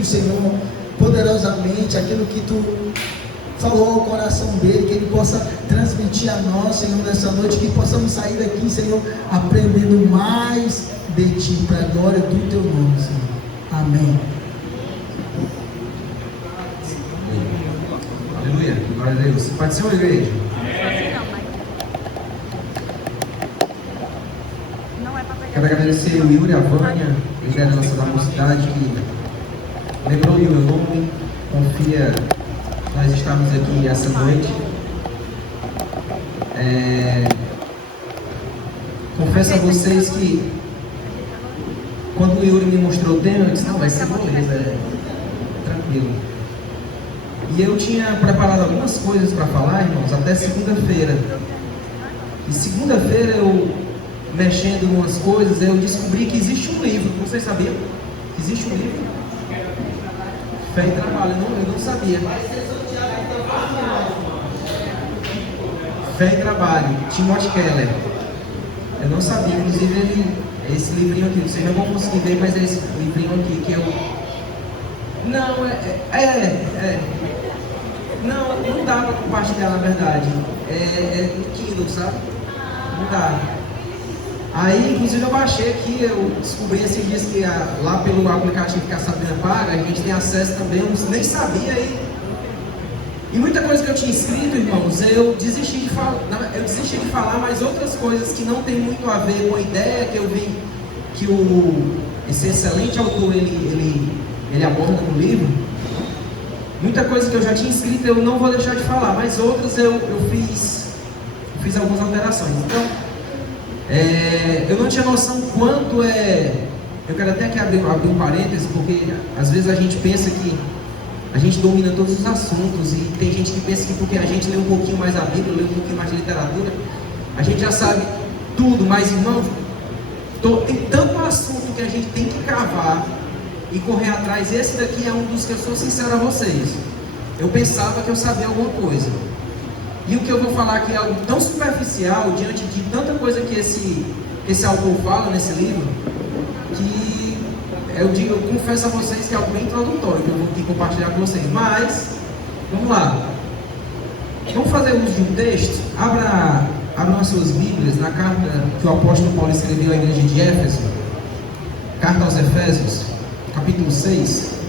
filho, Senhor, poderosamente, aquilo que Tu falou ao coração dele, que ele possa transmitir a nós, Senhor, nessa noite, que possamos sair daqui, Senhor, aprendendo mais de Ti, para a glória do Teu nome, Senhor. Amém. Aleluia, glória a Deus. Pode ser uma igreja? Quero agradecer o Yuri, a Vânia, liderança da mocidade, que lembrou o meu nome, confia nós estamos aqui essa noite. Confesso a vocês que quando o Yuri me mostrou o tema, eu disse, não, vai ser beleza, tranquilo. E eu tinha preparado algumas coisas para falar, irmãos, até segunda-feira. E segunda-feira eu, mexendo em umas coisas, eu descobri que existe um livro. Vocês sabiam? Existe um livro? Fé e Trabalho. Eu não sabia. Fé e Trabalho, Timothy Keller. Eu não sabia, inclusive esse livrinho aqui, vocês não vão conseguir ver, mas é esse livrinho aqui que eu... Não dá para compartilhar, na verdade. É no Kindle, sabe? Não dá. Aí, inclusive, eu baixei aqui, eu descobri esses dias que lá pelo aplicativo que a Sabrina paga, a gente tem acesso também, eu nem sabia aí. E muita coisa que eu tinha escrito, irmãos, eu desisti de falar, mas outras coisas que não tem muito a ver com a ideia que eu vi que esse excelente autor ele aborda no livro. Muita coisa que eu já tinha escrito eu não vou deixar de falar, mas outras eu fiz algumas alterações. Então, eu não tinha noção quanto eu quero até aqui abrir um parêntese, porque às vezes a gente pensa que a gente domina todos os assuntos, e tem gente que pensa que porque a gente lê um pouquinho mais a Bíblia, lê um pouquinho mais de literatura, a gente já sabe tudo. Mas, irmão, tem tanto assunto que a gente tem que cavar e correr atrás. Esse daqui é um dos que eu sou sincero a vocês. Eu pensava que eu sabia alguma coisa. E o que eu vou falar aqui é algo tão superficial, diante de tanta coisa que esse autor fala nesse livro, que eu confesso a vocês que é algo bem introdutório que eu vou aqui compartilhar com vocês. Mas, vamos lá. Vamos fazer uso de um texto. Abram as suas Bíblias na carta que o apóstolo Paulo escreveu à igreja de Éfeso. Carta aos Efésios, capítulo 6.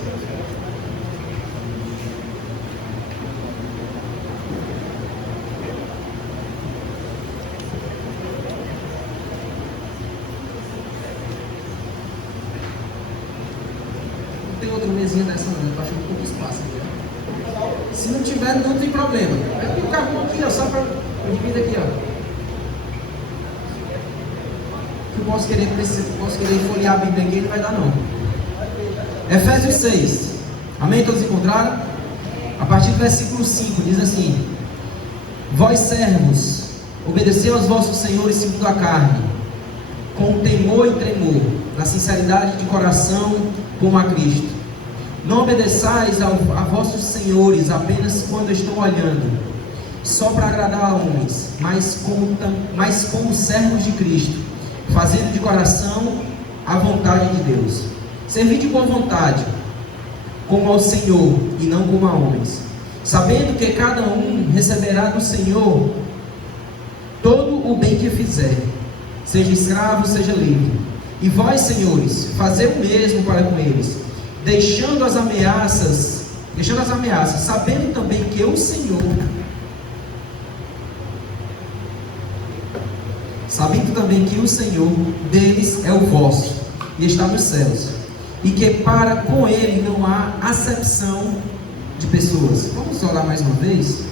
Dessa não, eu tô achando pouco espaço aqui. Se não tiver, não tem problema. Eu tenho um cartão aqui, ó, só para eu dividir aqui, ó. Eu posso querer folhear a Bíblia aqui, não vai dar não. Efésios 6. Amém? Todos encontraram? A partir do versículo 5 diz assim: Vós servos, obedecei aos vossos senhores segundo a carne, com temor e tremor, na sinceridade de coração, como a Cristo. Não obedeçais a vossos senhores apenas quando estão olhando, só para agradar a homens, mas como servos de Cristo, fazendo de coração a vontade de Deus. Servi de boa vontade, como ao Senhor e não como a homens, sabendo que cada um receberá do Senhor todo o bem que fizer, seja escravo, seja livre. E vós, senhores, fazei o mesmo para com eles, deixando as ameaças, sabendo também que o Senhor, deles é o vosso, e está nos céus, e que para com ele não há acepção de pessoas. Vamos orar mais uma vez?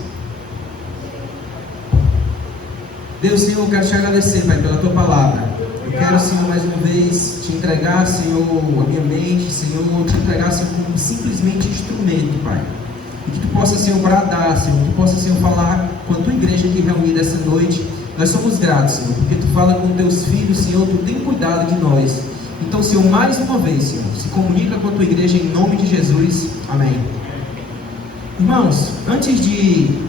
Deus, Senhor, eu quero te agradecer, Pai, pela tua palavra. Eu quero, Senhor, mais uma vez te entregar, Senhor, a minha mente, Senhor, te entregar, Senhor, como simplesmente instrumento, Pai. E que tu possa, Senhor, bradar, Senhor, que tu possa, Senhor, falar com a tua igreja aqui reunida essa noite. Nós somos gratos, Senhor, porque tu fala com teus filhos, Senhor, tu tem cuidado de nós. Então, Senhor, mais uma vez, Senhor, se comunica com a tua igreja em nome de Jesus. Amém. Irmãos, antes de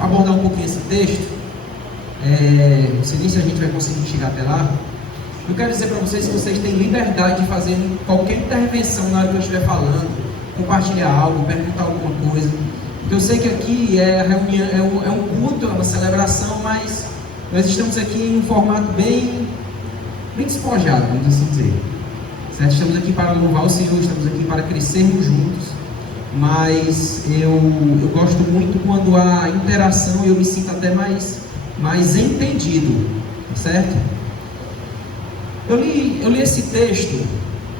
abordar um pouquinho esse texto, não sei nem se a gente vai conseguir chegar até lá, Eu quero dizer para vocês que vocês têm liberdade de fazer qualquer intervenção na hora que eu estiver falando, compartilhar algo, perguntar alguma coisa. Porque eu sei que aqui é reunião, é um culto, é uma celebração, mas nós estamos aqui em um formato bem despojado, vamos assim dizer. Certo? Estamos aqui para louvar o Senhor, estamos aqui para crescermos juntos, mas eu gosto muito quando há interação e eu me sinto até mais entendido, certo? Eu li esse texto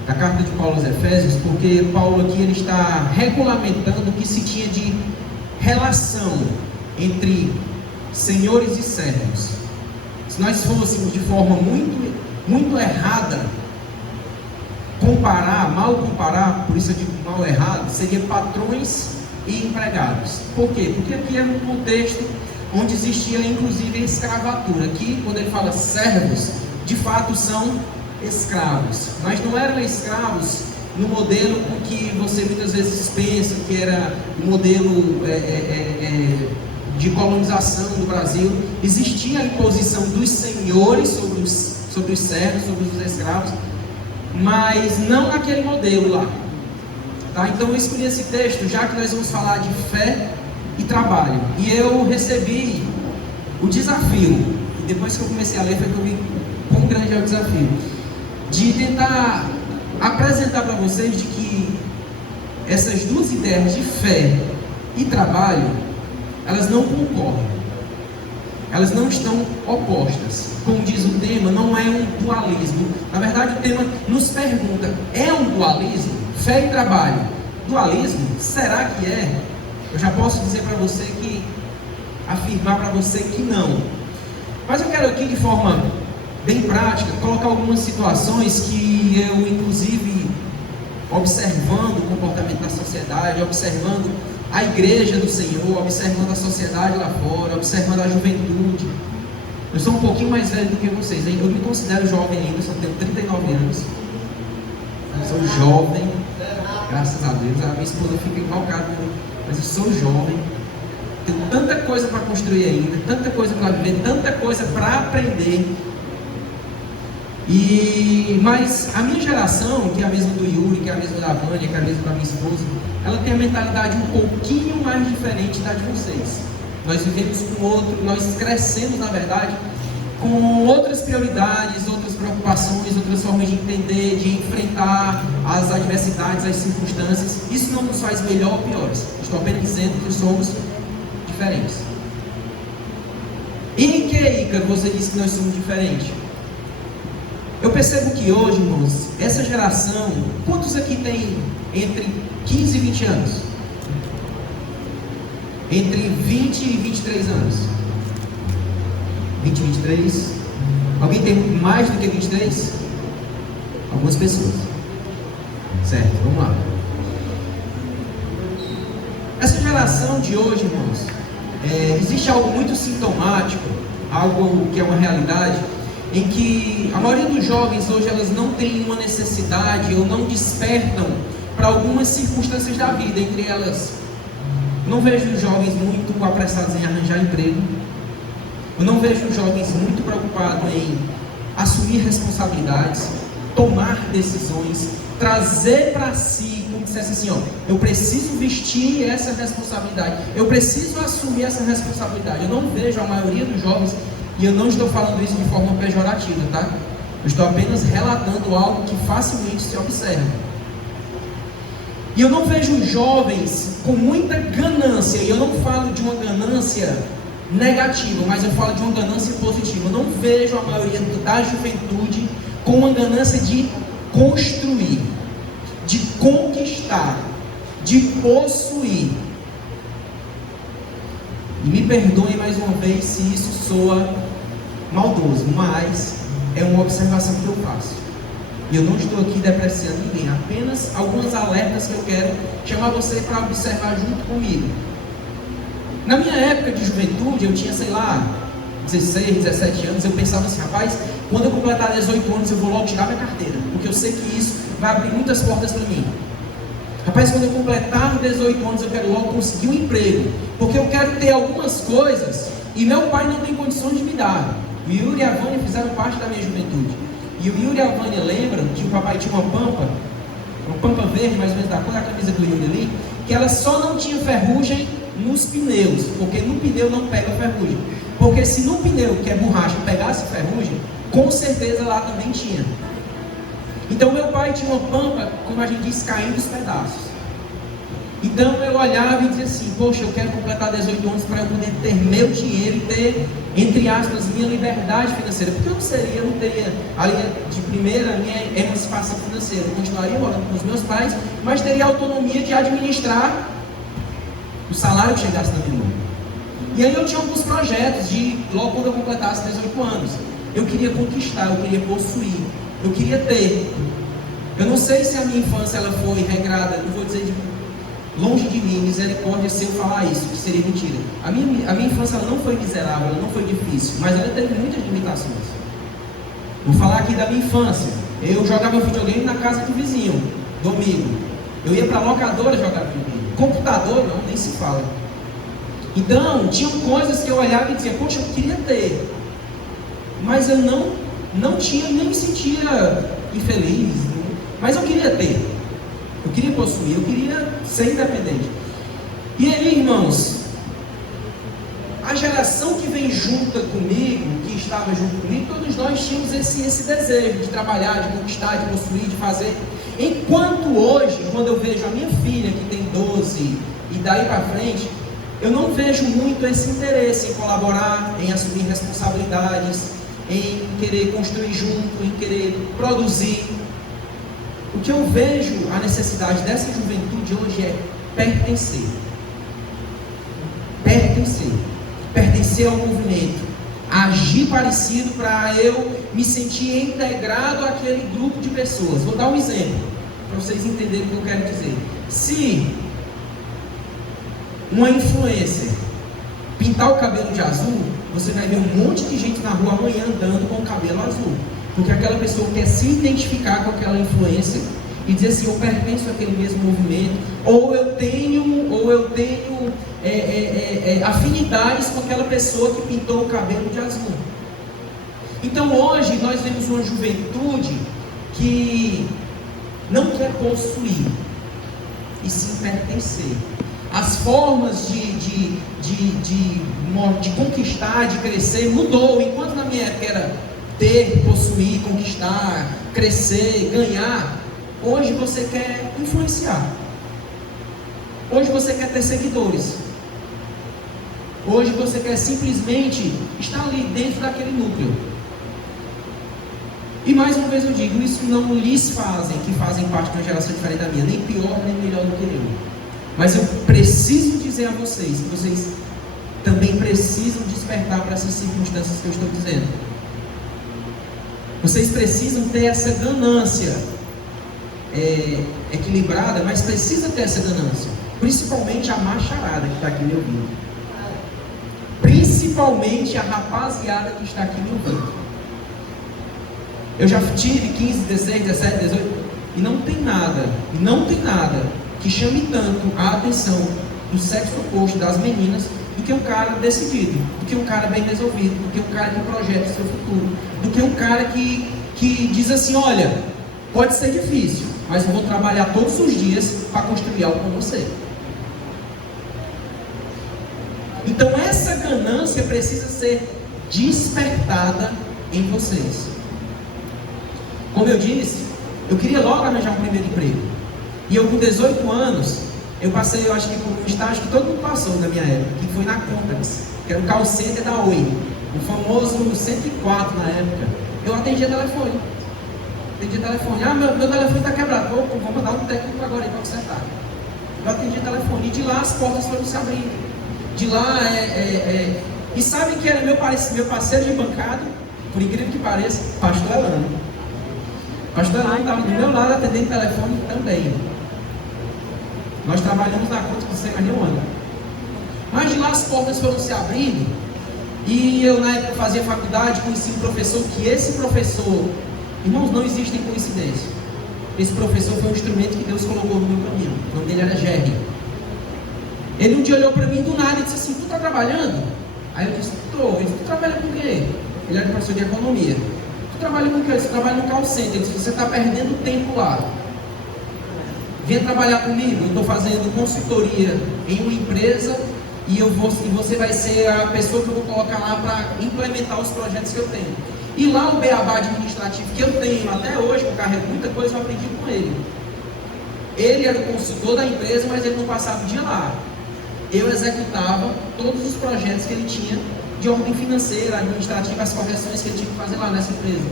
da carta de Paulo aos Efésios, porque Paulo aqui ele está regulamentando o que se tinha de relação entre senhores e servos. Se nós fôssemos de forma muito errada mal comparar, por isso eu digo mal errado, seria patrões e empregados. Por quê? Porque aqui é um contexto onde existia inclusive escravatura. Aqui, quando ele fala servos, de fato são escravos, mas não eram escravos no modelo com que você muitas vezes pensa que era o modelo de colonização do Brasil. Existia a imposição dos senhores sobre os servos, sobre os escravos, mas não naquele modelo lá, tá? Então eu escolhi esse texto já que nós vamos falar de fé e trabalho, e eu recebi o desafio, e depois que eu comecei a ler foi que eu vi quão grande é o desafio, de tentar apresentar para vocês de que essas duas ideias de fé e trabalho, elas não concordam, elas não estão opostas. Como diz o tema, não é um dualismo. Na verdade o tema nos pergunta, é um dualismo? Fé e trabalho, dualismo? Será que é? Eu já posso dizer para você que, afirmar para você que não. Mas eu quero aqui de forma bem prática, colocar algumas situações que eu, inclusive, observando o comportamento da sociedade, observando a igreja do Senhor, observando a sociedade lá fora, observando a juventude. Eu sou um pouquinho mais velho do que vocês, hein? Eu me considero jovem ainda, só tenho 39 anos. Eu sou jovem, graças a Deus. A minha esposa fica invocada, mas eu sou jovem. Tenho tanta coisa para construir ainda, tanta coisa para viver, tanta coisa para aprender. Mas a minha geração, que é a mesma do Yuri, que é a mesma da Vânia, que é a mesma da minha esposa, ela tem a mentalidade um pouquinho mais diferente da de vocês. Nós vivemos com outro, nós crescemos, na verdade, com outras prioridades, outras preocupações, outras formas de entender, de enfrentar as adversidades, as circunstâncias. Isso não nos faz melhor ou piores. Estou apenas dizendo que somos diferentes. E em que, Ícaro, você disse que nós somos diferentes? Eu percebo que hoje, irmãos, essa geração, quantos aqui tem entre 15 e 20 anos? Entre 20 e 23 anos? 20 e 23? Alguém tem mais do que 23? Algumas pessoas. Certo, vamos lá. Essa geração de hoje, irmãos, existe algo muito sintomático, algo que é uma realidade, em que a maioria dos jovens hoje elas não têm uma necessidade ou não despertam para algumas circunstâncias da vida. Entre elas, eu não vejo os jovens muito apressados em arranjar emprego, eu não vejo os jovens muito preocupados em assumir responsabilidades, tomar decisões, trazer para si, como dissesse assim, ó, eu preciso vestir essa responsabilidade, eu preciso assumir essa responsabilidade. Eu não vejo a maioria dos jovens. E eu não estou falando isso de forma pejorativa, tá? Eu estou apenas relatando algo que facilmente se observa. E eu não vejo jovens com muita ganância, e eu não falo de uma ganância negativa, mas eu falo de uma ganância positiva. Eu não vejo a maioria da juventude com uma ganância de construir, de conquistar, de possuir. E me perdoem mais uma vez se isso soa maldoso, mas é uma observação que eu faço. E eu não estou aqui depreciando ninguém, apenas alguns alertas que eu quero chamar você para observar junto comigo. Na minha época de juventude, eu tinha, 16, 17 anos, eu pensava assim, rapaz, quando eu completar 18 anos eu vou logo tirar minha carteira, porque eu sei que isso vai abrir muitas portas para mim. Rapaz, quando eu completar 18 anos eu quero logo conseguir um emprego, porque eu quero ter algumas coisas e meu pai não tem condições de me dar. O Yuri e a Vânia fizeram parte da minha juventude. E o Yuri e a Vânia lembram que o papai tinha uma pampa verde, mais ou menos da cor da camisa do Yuri ali, que ela só não tinha ferrugem nos pneus, porque no pneu não pega ferrugem. Porque se no pneu, que é borracha, pegasse ferrugem, com certeza lá também tinha. Então meu pai tinha uma pampa, como a gente diz, caindo os pedaços. Então eu olhava e dizia assim, poxa, eu quero completar 18 anos para eu poder ter meu dinheiro e ter, entre aspas, minha liberdade financeira. Porque eu não teria, ali de primeira, minha emancipação financeira. Eu continuaria morando com os meus pais, mas teria autonomia de administrar o salário que chegasse na minha mão. E aí eu tinha alguns projetos de, logo quando eu completasse 18 anos, eu queria conquistar, eu queria possuir, eu queria ter. Eu não sei se a minha infância ela foi regrada, não vou dizer longe de mim, misericórdia, se eu falar isso, que seria mentira. A minha infância ela não foi miserável, ela não foi difícil, mas ela teve muitas limitações. Vou falar aqui da minha infância. Eu jogava videogame na casa do vizinho, domingo. Eu ia para a locadora jogar videogame. Computador, não, nem se fala. Então, tinham coisas que eu olhava e dizia, poxa, eu queria ter. Mas eu não tinha, nem me sentia infeliz. Mas eu queria ter. Eu queria possuir, eu queria ser independente. E aí, irmãos, a geração que vem junto comigo, que estava junto comigo, todos nós tínhamos esse desejo de trabalhar, de conquistar, de possuir, de fazer. Enquanto hoje, quando eu vejo a minha filha, que tem 12, e daí para frente, eu não vejo muito esse interesse em colaborar, em assumir responsabilidades, em querer construir junto, em querer produzir. O que eu vejo a necessidade dessa juventude hoje é pertencer. Pertencer ao movimento, agir parecido para eu me sentir integrado àquele grupo de pessoas. Vou dar um exemplo para vocês entenderem o que eu quero dizer. Se uma influencer pintar o cabelo de azul, você vai ver um monte de gente na rua amanhã andando com o cabelo azul, porque aquela pessoa quer se identificar com aquela influência e dizer assim, eu pertenço àquele mesmo movimento, ou eu tenho afinidades com aquela pessoa que pintou o cabelo de azul. Então hoje nós vemos uma juventude que não quer possuir, e sim pertencer. As formas de conquistar, de crescer, mudou. Enquanto na minha época era ter, possuir, conquistar, crescer, ganhar, hoje você quer influenciar. Hoje você quer ter seguidores. Hoje você quer simplesmente estar ali dentro daquele núcleo. E mais uma vez eu digo, isso não lhes fazem, que fazem parte de uma geração diferente da minha, nem pior, nem melhor do que eu. Mas eu preciso dizer a vocês, que vocês também precisam despertar para essas circunstâncias que eu estou dizendo. Vocês precisam ter essa ganância equilibrada, mas precisa ter essa ganância. Principalmente a macharada que está aqui me ouvindo. Principalmente a rapaziada que está aqui me ouvindo. Eu já tive 15, 16, 17, 18 e não tem nada que chame tanto a atenção do sexo oposto das meninas do que um cara decidido, do que um cara bem resolvido, do que um cara que projeta o seu futuro, do que um cara que diz assim, olha, pode ser difícil, mas eu vou trabalhar todos os dias para construir algo com você. Então essa ganância precisa ser despertada em vocês. Como eu disse, eu queria logo arranjar um primeiro emprego. E eu com 18 anos, eu passei, eu acho que por um estágio que todo mundo passou na minha época, que foi na Compass, que era o call center da Oi, o famoso 104 na época. Eu atendia telefone. Ah, meu telefone está quebrado. Vou mandar um técnico agora aí para consertar. Eu atendia telefone. E de lá as portas foram se abrindo. De lá E sabe que era meu parceiro de bancada, por incrível que pareça, pastor Elano. Pastor Elano estava do meu lado atendendo telefone também. Nós trabalhamos na conta do Senhor um ano. Mas de lá as portas foram se abrindo. E eu na época fazia faculdade, conheci um professor, que esse professor, irmãos, não existem coincidências. Esse professor foi um instrumento que Deus colocou no meu caminho. O nome dele era Jerry. Ele um dia olhou para mim do nada e disse assim, tu está trabalhando? Aí eu disse, estou. Ele disse, tu trabalha com o quê? Ele era professor de economia. Tu trabalha com o quê? Você trabalha no call center. Você está perdendo tempo lá. Venha trabalhar comigo. Eu estou fazendo consultoria em uma empresa e você vai ser a pessoa que eu vou colocar lá para implementar os projetos que eu tenho. E lá o beabá administrativo que eu tenho até hoje, que eu carrego muita coisa, eu aprendi com ele. Ele era o consultor da empresa, mas ele não passava o dia lá. Eu executava todos os projetos que ele tinha de ordem financeira, administrativa, as correções que ele tinha que fazer lá nessa empresa.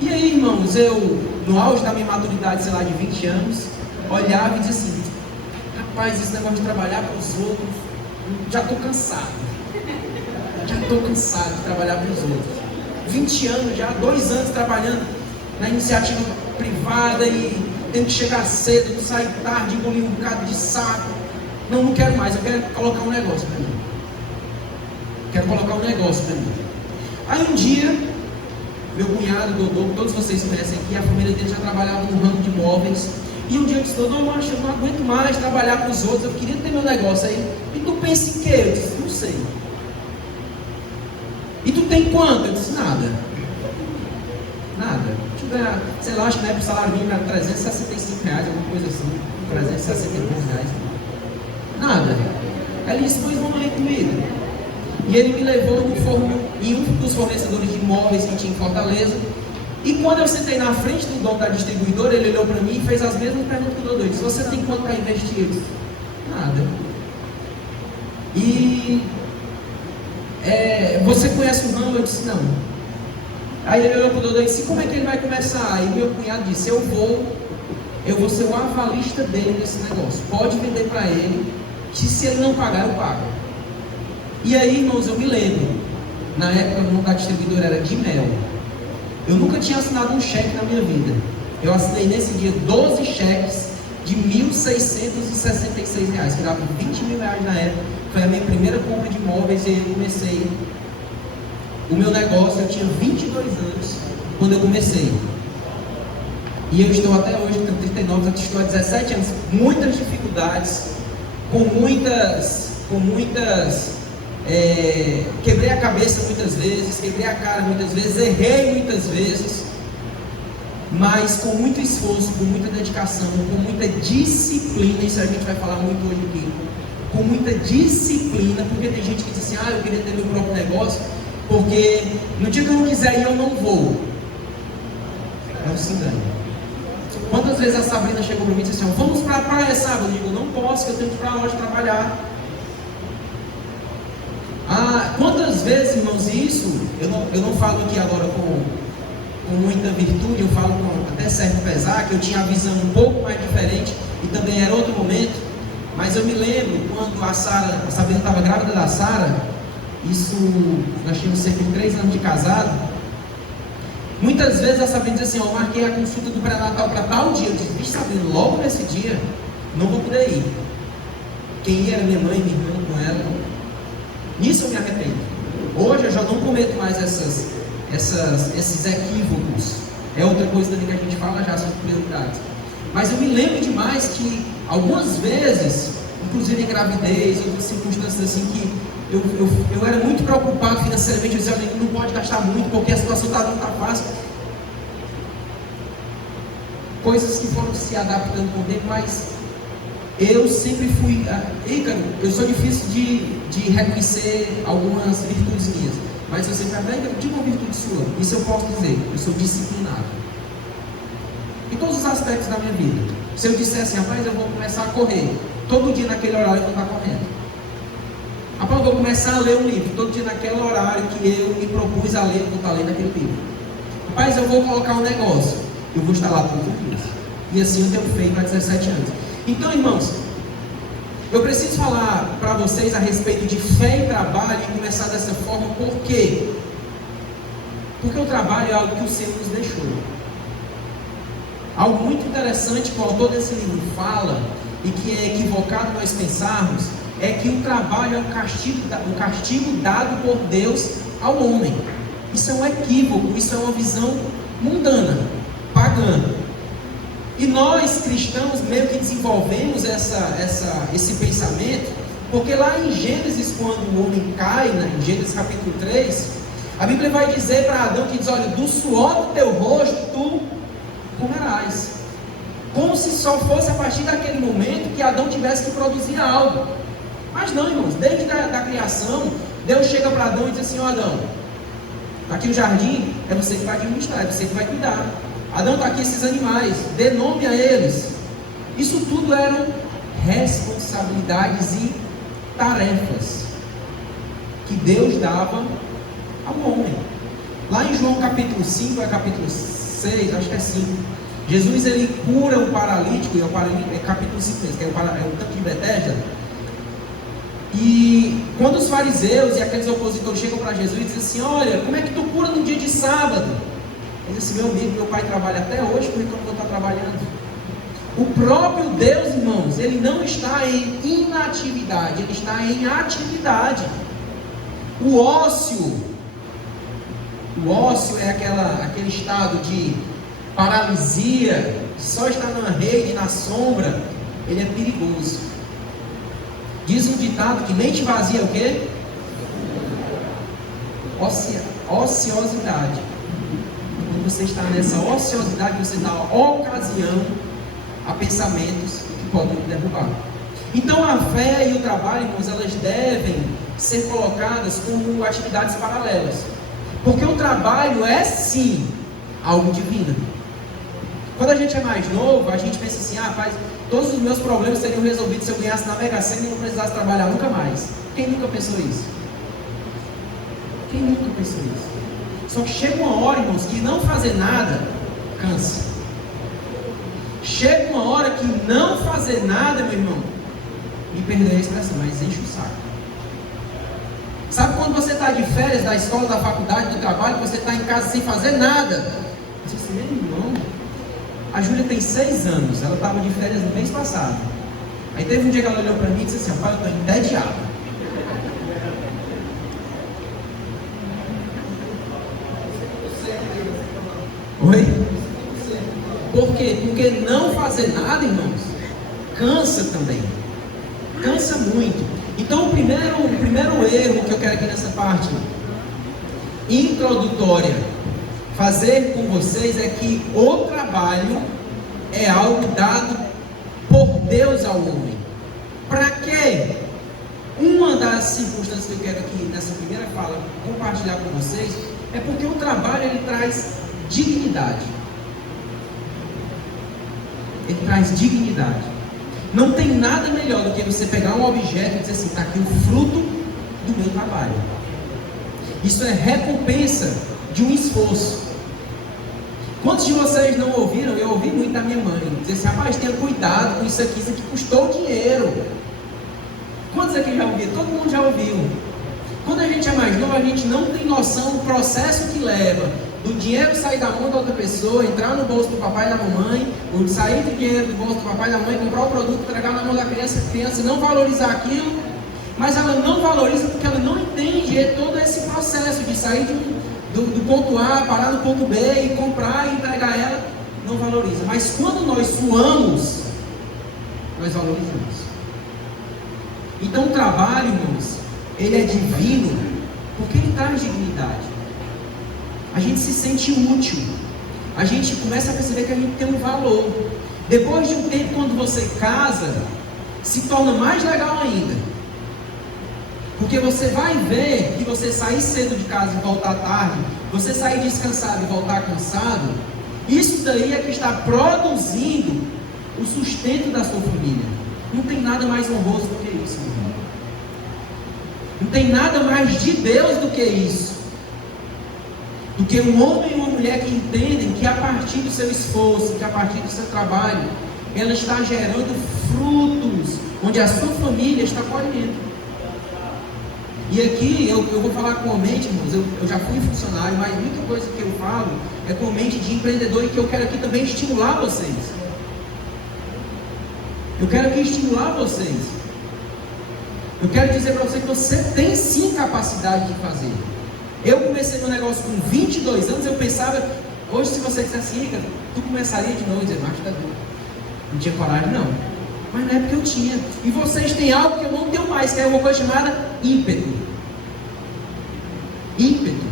E aí, irmãos, eu, no auge da minha maturidade, sei lá, de 20 anos, olhava e dizia assim: rapaz, esse negócio de trabalhar para os outros, já estou cansado. Já estou cansado de trabalhar para os outros. 20 anos já, 2 anos trabalhando na iniciativa privada e tendo que chegar cedo, sair tarde, engolir um bocado de saco. Não quero mais, eu quero colocar um negócio para mim. Quero colocar um negócio para mim. Aí um dia, meu cunhado, Dodô, todos vocês conhecem aqui, a família dele já trabalhava no ramo de imóveis. E um dia eu disse: Dodô, macho, eu não aguento mais trabalhar com os outros, eu queria ter meu negócio aí. E tu pensa em quê? Eu disse: não sei. E tu tem quanto? Eu disse: nada. Nada. Deixa eu ganhar, sei lá, acho que na época o salário mínimo era R$365, alguma coisa assim. R$362. Nada. Aí ele disse: pois vamos aí comigo. E ele me levou em um dos fornecedores de imóveis que tinha em Fortaleza. E quando eu sentei na frente do dono da distribuidora, ele olhou para mim e fez as mesmas perguntas que o Dodô. Ele disse: você tem quanto para investir? Eu disse: nada. E você conhece o ramo? Eu disse: não. Aí ele olhou para o Dodô e disse: como é que ele vai começar? Aí meu cunhado disse: eu vou ser o avalista dele nesse negócio. Pode vender para ele, que se ele não pagar, eu pago. E aí, irmãos, eu me lembro, na época o nome da distribuidora era de Mel. Eu nunca tinha assinado um cheque na minha vida. Eu assinei nesse dia 12 cheques de R$1.666, que dava R$20 mil na época. Foi a minha primeira compra de imóveis e eu comecei o meu negócio. Eu tinha 22 anos quando eu comecei. E eu estou até hoje, tenho 39, eu estou há 17 anos. Muitas dificuldades, com muitas quebrei a cabeça muitas vezes, quebrei a cara muitas vezes, errei muitas vezes, mas com muito esforço, com muita dedicação, com muita disciplina. Isso a gente vai falar muito hoje aqui. Com muita disciplina, porque tem gente que diz assim: eu queria ter meu próprio negócio, porque no dia que eu não quiser ir, eu não vou. Não se engane. Quantas vezes a Sabrina chegou para mim e disse assim: vamos para a praia sábado? Eu digo: não posso, que eu tenho que ir para a loja trabalhar. Quantas vezes, irmãos, isso, eu não falo aqui agora com muita virtude, eu falo com até certo pesar, que eu tinha a visão um pouco mais diferente e também era outro momento, mas eu me lembro quando a Sabrina estava grávida da Sara, isso, nós tínhamos cerca de 3 anos de casado. Muitas vezes a Sabrina dizia assim: eu marquei a consulta do pré-natal para tal dia. Eu disse: vixe, Sabrina, logo nesse dia, não vou poder ir. Quem ia era minha mãe, minha irmã, com ela. Nisso eu me arrependo. Hoje eu já não cometo mais esses equívocos. É outra coisa também que a gente fala já sobre prioridades. Mas eu me lembro demais que algumas vezes, inclusive em gravidez, outras circunstâncias assim, que eu era muito preocupado financeiramente. Eu dizia: olha, não pode gastar muito porque a situação não está fácil. Coisas que foram se adaptando com o tempo, mas eu sempre fui, Ícaro, eu sou difícil de reconhecer algumas virtudes minhas, mas eu sempre falo: Ícaro, diga uma virtude sua. Isso eu posso dizer: eu sou disciplinado em todos os aspectos da minha vida. Se eu disser assim: rapaz, eu vou começar a correr todo dia naquele horário que eu vou estar correndo. Rapaz, eu vou começar a ler um livro todo dia naquele horário que eu me propus a ler, eu vou estar lendo aquele livro. Rapaz, eu vou colocar um negócio, eu vou estar lá todos os dias. E assim eu tenho feito há 17 anos. Então, irmãos, eu preciso falar para vocês a respeito de fé e trabalho e começar dessa forma. Por quê? Porque o trabalho é algo que o Senhor nos deixou. Algo muito interessante que o autor desse livro fala, e que é equivocado nós pensarmos, é que o trabalho é um castigo dado por Deus ao homem. Isso é um equívoco, isso é uma visão mundana, pagã. E nós cristãos meio que desenvolvemos esse pensamento, porque lá em Gênesis, quando o homem cai, em Gênesis capítulo 3, A Bíblia vai dizer para Adão que diz, olha, do suor do teu rosto tu comerás. Como se só fosse a partir daquele momento que Adão tivesse que produzir algo. Mas não, irmãos, desde a criação, Deus chega para Adão e diz assim, ó Adão, aqui no jardim, é você que vai administrar, é você que vai cuidar. Adão, está aqui esses animais, dê nome a eles. Isso tudo eram responsabilidades e tarefas que Deus dava ao homem. Lá em João capítulo 5, capítulo 6, acho que é 5, Jesus ele cura um paralítico, é capítulo 5 mesmo, que é o tanque de Betesda. E quando os fariseus e aqueles opositores chegam para Jesus e dizem assim, olha, como é que tu cura no dia de sábado? Ele diz assim, meu amigo, meu pai trabalha até hoje, por que eu não vou estar trabalhando? O próprio Deus, irmãos, ele não está em inatividade, ele está em atividade. O ócio é aquele estado de paralisia, só estar na rede, na sombra, ele é perigoso. Diz um ditado que mente vazia é o quê? Ociosidade. Quando você está nessa ociosidade, você dá ocasião a pensamentos que podem te derrubar. Então a fé e o trabalho, irmãos, elas devem ser colocadas como atividades paralelas. Porque o trabalho é sim algo divino. Quando a gente é mais novo, a gente pensa assim, rapaz, todos os meus problemas seriam resolvidos se eu ganhasse na Mega Sena e não precisasse trabalhar nunca mais. Quem nunca pensou isso? Quem nunca pensou isso? Só que chega uma hora, irmãos, que não fazer nada cansa. Chega uma hora que não fazer nada, meu irmão, me perdoe a expressão, mas enche o saco. Sabe quando você está de férias da escola, da faculdade, do trabalho, você está em casa sem fazer nada? Você diz assim, meu irmão, a Júlia tem 6 anos, ela estava de férias no mês passado. Aí teve um dia que ela olhou para mim e disse assim, rapaz, eu estou entediado. Oi? Por quê? Porque não fazer nada, irmãos, cansa também. Cansa muito. Então o primeiro erro que eu quero aqui nessa parte introdutória fazer com vocês é que o trabalho é algo dado por Deus ao homem. Para quê? Uma das circunstâncias que eu quero aqui nessa primeira fala compartilhar com vocês é porque o trabalho ele traz dignidade. Ele traz dignidade. Não tem nada melhor do que você pegar um objeto e dizer assim, está aqui o fruto do meu trabalho. Isso é recompensa de um esforço. Quantos de vocês não ouviram? Eu ouvi muito da minha mãe dizer assim, rapaz, tenha cuidado com isso aqui custou dinheiro. Quantos aqui já ouviram? Todo mundo já ouviu. Quando a gente é mais novo, a gente não tem noção do processo que leva do dinheiro sair da mão da outra pessoa, entrar no bolso do papai e da mamãe, ou sair do dinheiro do bolso do papai e da mãe, comprar o produto, entregar na mão da criança, a criança não valorizar aquilo, mas ela não valoriza porque ela não entende todo esse processo de sair do ponto A, parar no ponto B e comprar e entregar ela, não valoriza. Mas quando nós suamos, nós valorizamos. Então o trabalho, irmãos, ele é divino porque ele traz dignidade. A gente se sente útil. A gente começa a perceber que a gente tem um valor. Depois de um tempo, quando você casa, se torna mais legal ainda. Porque você vai ver que você sair cedo de casa e voltar tarde, você sair descansado e voltar cansado, isso daí é que está produzindo o sustento da sua família. Não tem nada mais honroso do que isso, meu irmão. Não tem nada mais de Deus do que isso. Do que um homem e uma mulher que entendem que a partir do seu esforço, que a partir do seu trabalho, ela está gerando frutos, onde a sua família está colhendo. E aqui eu vou falar com a mente, irmãos, eu já fui funcionário, mas muita coisa que eu falo é com a mente de empreendedor e que eu quero aqui também estimular vocês. Eu quero aqui estimular vocês. Eu quero dizer para você que você tem sim capacidade de fazer. Eu comecei meu negócio com 22 anos, eu pensava, hoje se você dissesse assim, Rica, tu começaria de novo, dizer, mas tá doido. Não tinha coragem não, mas na época eu tinha. E vocês têm algo que eu não tenho mais, que é uma coisa chamada ímpeto. Ímpeto.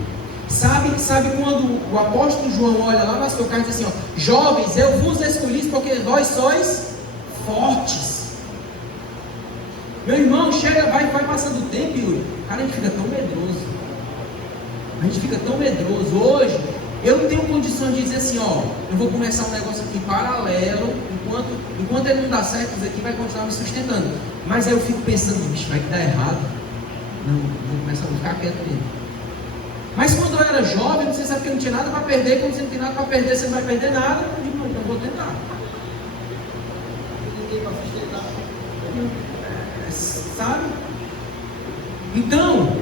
Sabe quando o apóstolo João olha lá na sua carta e diz assim, ó, jovens, eu vos escolhi porque vós sois fortes. Meu irmão, vai passando o tempo, Yuri, cara, a gente fica tão medroso. A gente fica tão medroso. Hoje, eu não tenho condição de dizer assim, ó, eu vou começar um negócio aqui paralelo, enquanto ele não dá certo, isso aqui vai continuar me sustentando. Mas aí eu fico pensando, bicho, vai que dá errado. Não, vou começar a ficar quieto mesmo. Mas quando eu era jovem, você sabe que eu não tinha nada para perder. Quando você não tem nada para perder, você não vai perder nada. Eu digo, não, então eu vou tentar. Sabe? Então,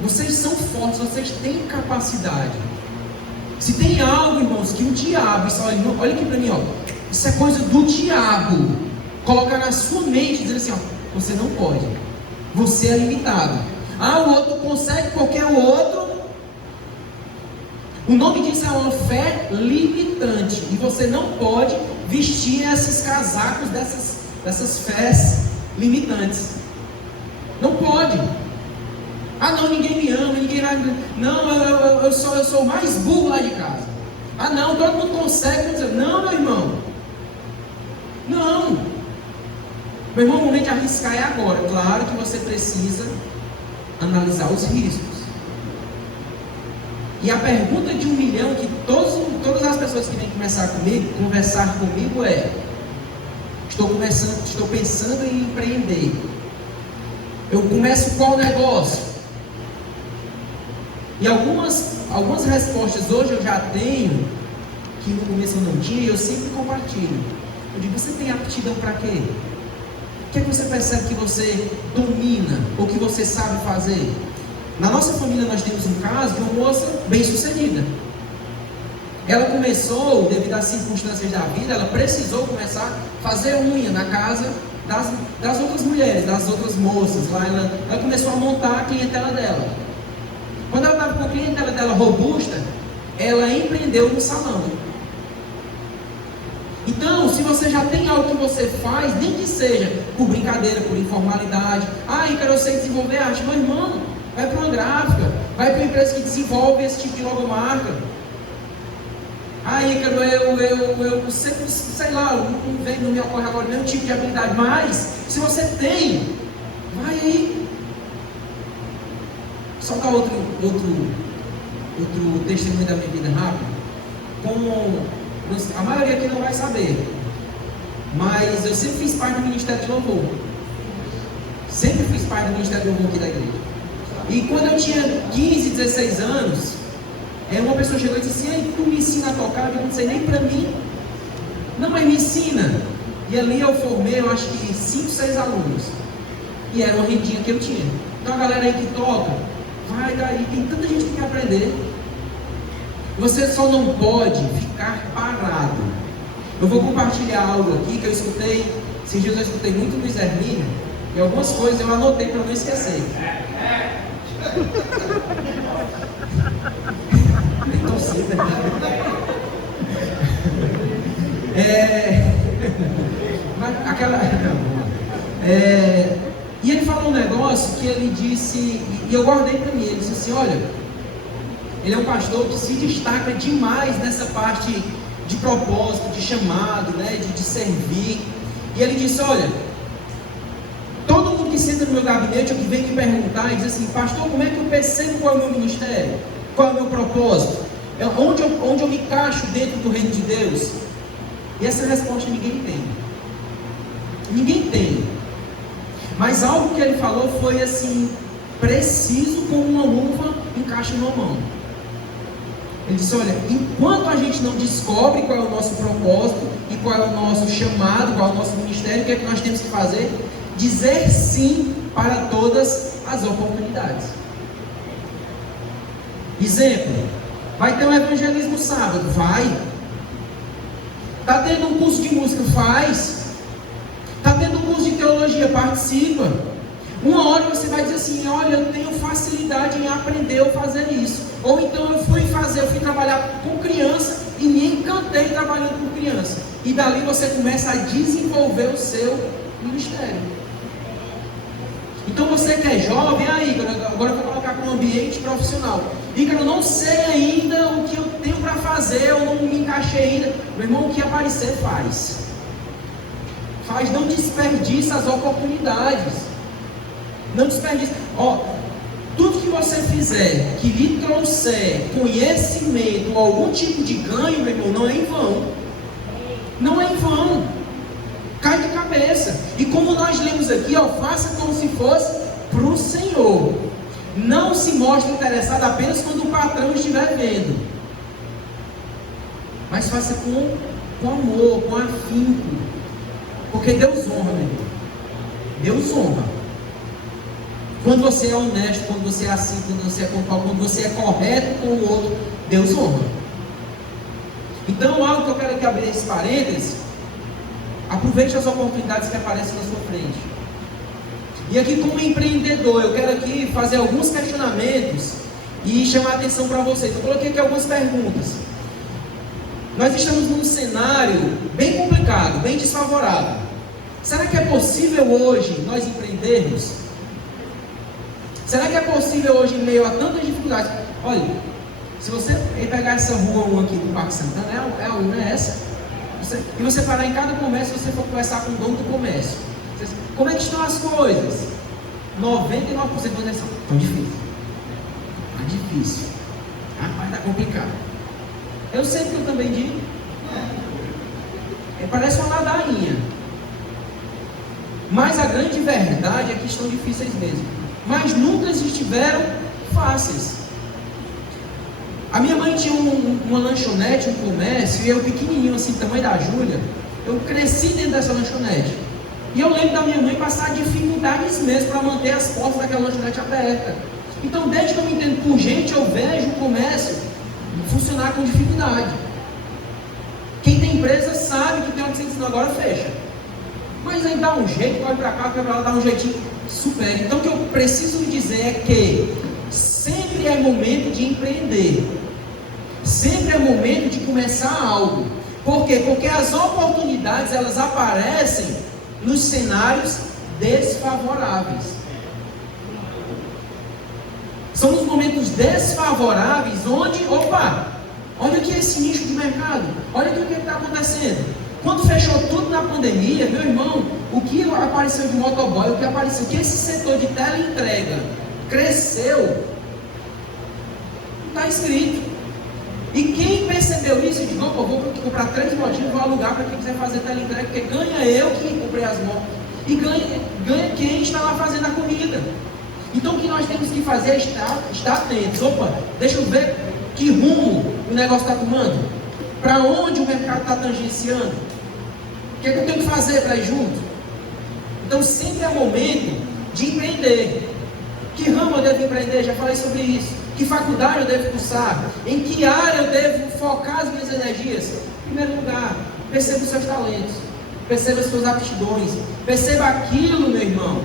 vocês são fortes, vocês têm capacidade. Se tem algo, irmãos, que o diabo, olha aqui para mim, ó, isso é coisa do diabo, colocar na sua mente, dizendo assim, ó, você não pode, você é limitado. O outro consegue porque o outro. O nome disso é uma fé limitante. E você não pode vestir esses casacos dessas fés limitantes. Não pode. Não, ninguém me ama, ninguém vai. Não, eu sou o mais burro lá de casa. Não, todo mundo consegue. Não, meu irmão. Não. Meu irmão, o momento de arriscar é agora. Claro que você precisa analisar os riscos. E a pergunta de 1 milhão que todas as pessoas que vêm conversar comigo é: estou pensando em empreender. Eu começo qual negócio? E algumas respostas hoje eu já tenho, que no começo eu não tinha, e eu sempre compartilho. Eu digo, você tem aptidão para quê? O que é que você percebe que você domina, ou que você sabe fazer? Na nossa família nós temos um caso de uma moça bem sucedida. Ela começou, devido às circunstâncias da vida, ela precisou começar a fazer unha na casa das outras mulheres, das outras moças. Lá ela começou a montar a clientela dela. Quando ela estava com a clientela dela robusta, ela empreendeu no salão. Então, se você já tem algo que você faz, nem que seja por brincadeira, por informalidade, Ícaro, eu sei desenvolver arte, meu irmão, vai para uma gráfica, vai para uma empresa que desenvolve esse tipo de logomarca. Ícaro, eu sempre, sei lá, não me ocorre agora nenhum tipo de habilidade, mas se você tem, vai aí. Só dar outro testemunho da minha vida rápido. Como a maioria aqui não vai saber, mas eu sempre fiz parte do Ministério de Louvor. Sempre fiz parte do Ministério de Louvor aqui da igreja. E quando eu tinha 15, 16 anos, uma pessoa chegou e disse assim: tu me ensina a tocar? Eu não sei nem para mim. Não, mas me ensina. E ali eu formei, eu acho que 5, 6 alunos. E era uma rendinha que eu tinha. Então a galera aí que toca, vai daí, tem tanta gente que quer aprender. Você só não pode ficar parado. Eu vou compartilhar algo aqui que eu escutei. Esses dias eu escutei muito Luiz Hermínio, e algumas coisas eu anotei para não esquecer. Tem torcida. E ele falou um negócio que ele disse, e eu guardei para mim. Ele disse assim: olha, ele é um pastor que se destaca demais nessa parte de propósito, de chamado, né, de servir. E ele disse: olha, todo mundo que senta no meu gabinete ou que vem me perguntar e diz assim: pastor, como é que eu percebo qual é o meu ministério? Qual é o meu propósito? Onde eu me encaixo dentro do reino de Deus? E essa resposta ninguém tem. Ninguém tem. Mas algo que ele falou foi assim, preciso como uma luva encaixa numa mão. Ele disse: olha, enquanto a gente não descobre qual é o nosso propósito e qual é o nosso chamado, qual é o nosso ministério, o que é que nós temos que fazer? Dizer sim para todas as oportunidades. Exemplo: vai ter um evangelismo sábado? Vai. Está tendo um curso de música? Faz. Está tendo um curso de teologia? Participa. Uma hora você vai dizer assim: olha, eu tenho facilidade em aprender ou fazer isso. Ou então eu fui trabalhar com criança e me encantei trabalhando com criança. E dali você começa a desenvolver o seu ministério. Então você que é jovem, aí, agora eu vou colocar para um ambiente profissional. Ícaro, eu não sei ainda o que eu tenho para fazer, eu não me encaixei ainda. Meu irmão, o que aparecer, faz. Faz, não desperdiça as oportunidades. Não desperdiça. Ó, tudo que você fizer, que lhe trouxer conhecimento ou algum tipo de ganho, meu irmão, não é em vão. Não é em vão. Cai de cabeça. E como nós lemos aqui, ó, faça como se fosse para o Senhor. Não se mostre interessado apenas quando o patrão estiver vendo. Mas faça com amor, com afinco. Porque Deus honra, meu irmão. Deus honra. Quando você é honesto, quando você é assim, quando você é pontual, quando você é correto com o outro, Deus honra. Então, algo que eu quero aqui abrir esse parênteses, aproveite as oportunidades que aparecem na sua frente. E aqui, como empreendedor, eu quero aqui fazer alguns questionamentos e chamar a atenção para vocês. Eu coloquei aqui algumas perguntas. Nós estamos num cenário bem complicado, bem desfavorável. Será que é possível hoje nós empreendermos? Será que é possível hoje, em meio a tantas dificuldades? Olha, se você pegar essa rua 1 aqui do Parque Santana, é a 1, é essa. E você parar em cada comércio, você for conversar com o dono do comércio. Como é que estão as coisas? 99% da atenção. Tão difícil. Tá difícil. Rapaz, tá complicado. Eu sei que eu também digo. Parece uma ladainha. Mas a grande verdade é que estão difíceis mesmo. Mas nunca estiveram fáceis. A minha mãe tinha uma lanchonete, um comércio, e eu pequenininho assim, tamanho da Júlia, eu cresci dentro dessa lanchonete. E eu lembro da minha mãe passar dificuldades mesmo para manter as portas daquela lanchonete abertas. Então, desde que eu me entendo por gente, eu vejo o comércio funcionar com dificuldade. Quem tem empresa sabe que tem uma que você agora fecha. Mas aí dá um jeito, vai para cá, vai para lá, dá um jeitinho, supera. Então, o que eu preciso lhe dizer é que sempre é momento de empreender. Sempre é momento de começar algo. Por quê? Porque as oportunidades, elas aparecem nos cenários desfavoráveis. São nos momentos desfavoráveis onde, olha aqui esse nicho de mercado, olha aqui o que está acontecendo. Quando fechou tudo na pandemia, meu irmão, o que apareceu de motoboy, o que esse setor de teleentrega cresceu, não está escrito. E quem percebeu isso, diz, não, vou comprar 3 motinhos, vou alugar para quem quiser fazer teleentrega, porque ganha eu que comprei as motos, e ganha quem está lá fazendo a comida. Então o que nós temos que fazer é estar atentos. Deixa eu ver que rumo o negócio está tomando, para onde o mercado está tangenciando, o que é que eu tenho que fazer para ir junto. Então sempre é momento de empreender. Que ramo eu devo empreender? Já falei sobre isso. Que faculdade eu devo cursar? Em que área eu devo focar as minhas energias? Em primeiro lugar, perceba os seus talentos, perceba as suas aptidões, perceba aquilo, meu irmão,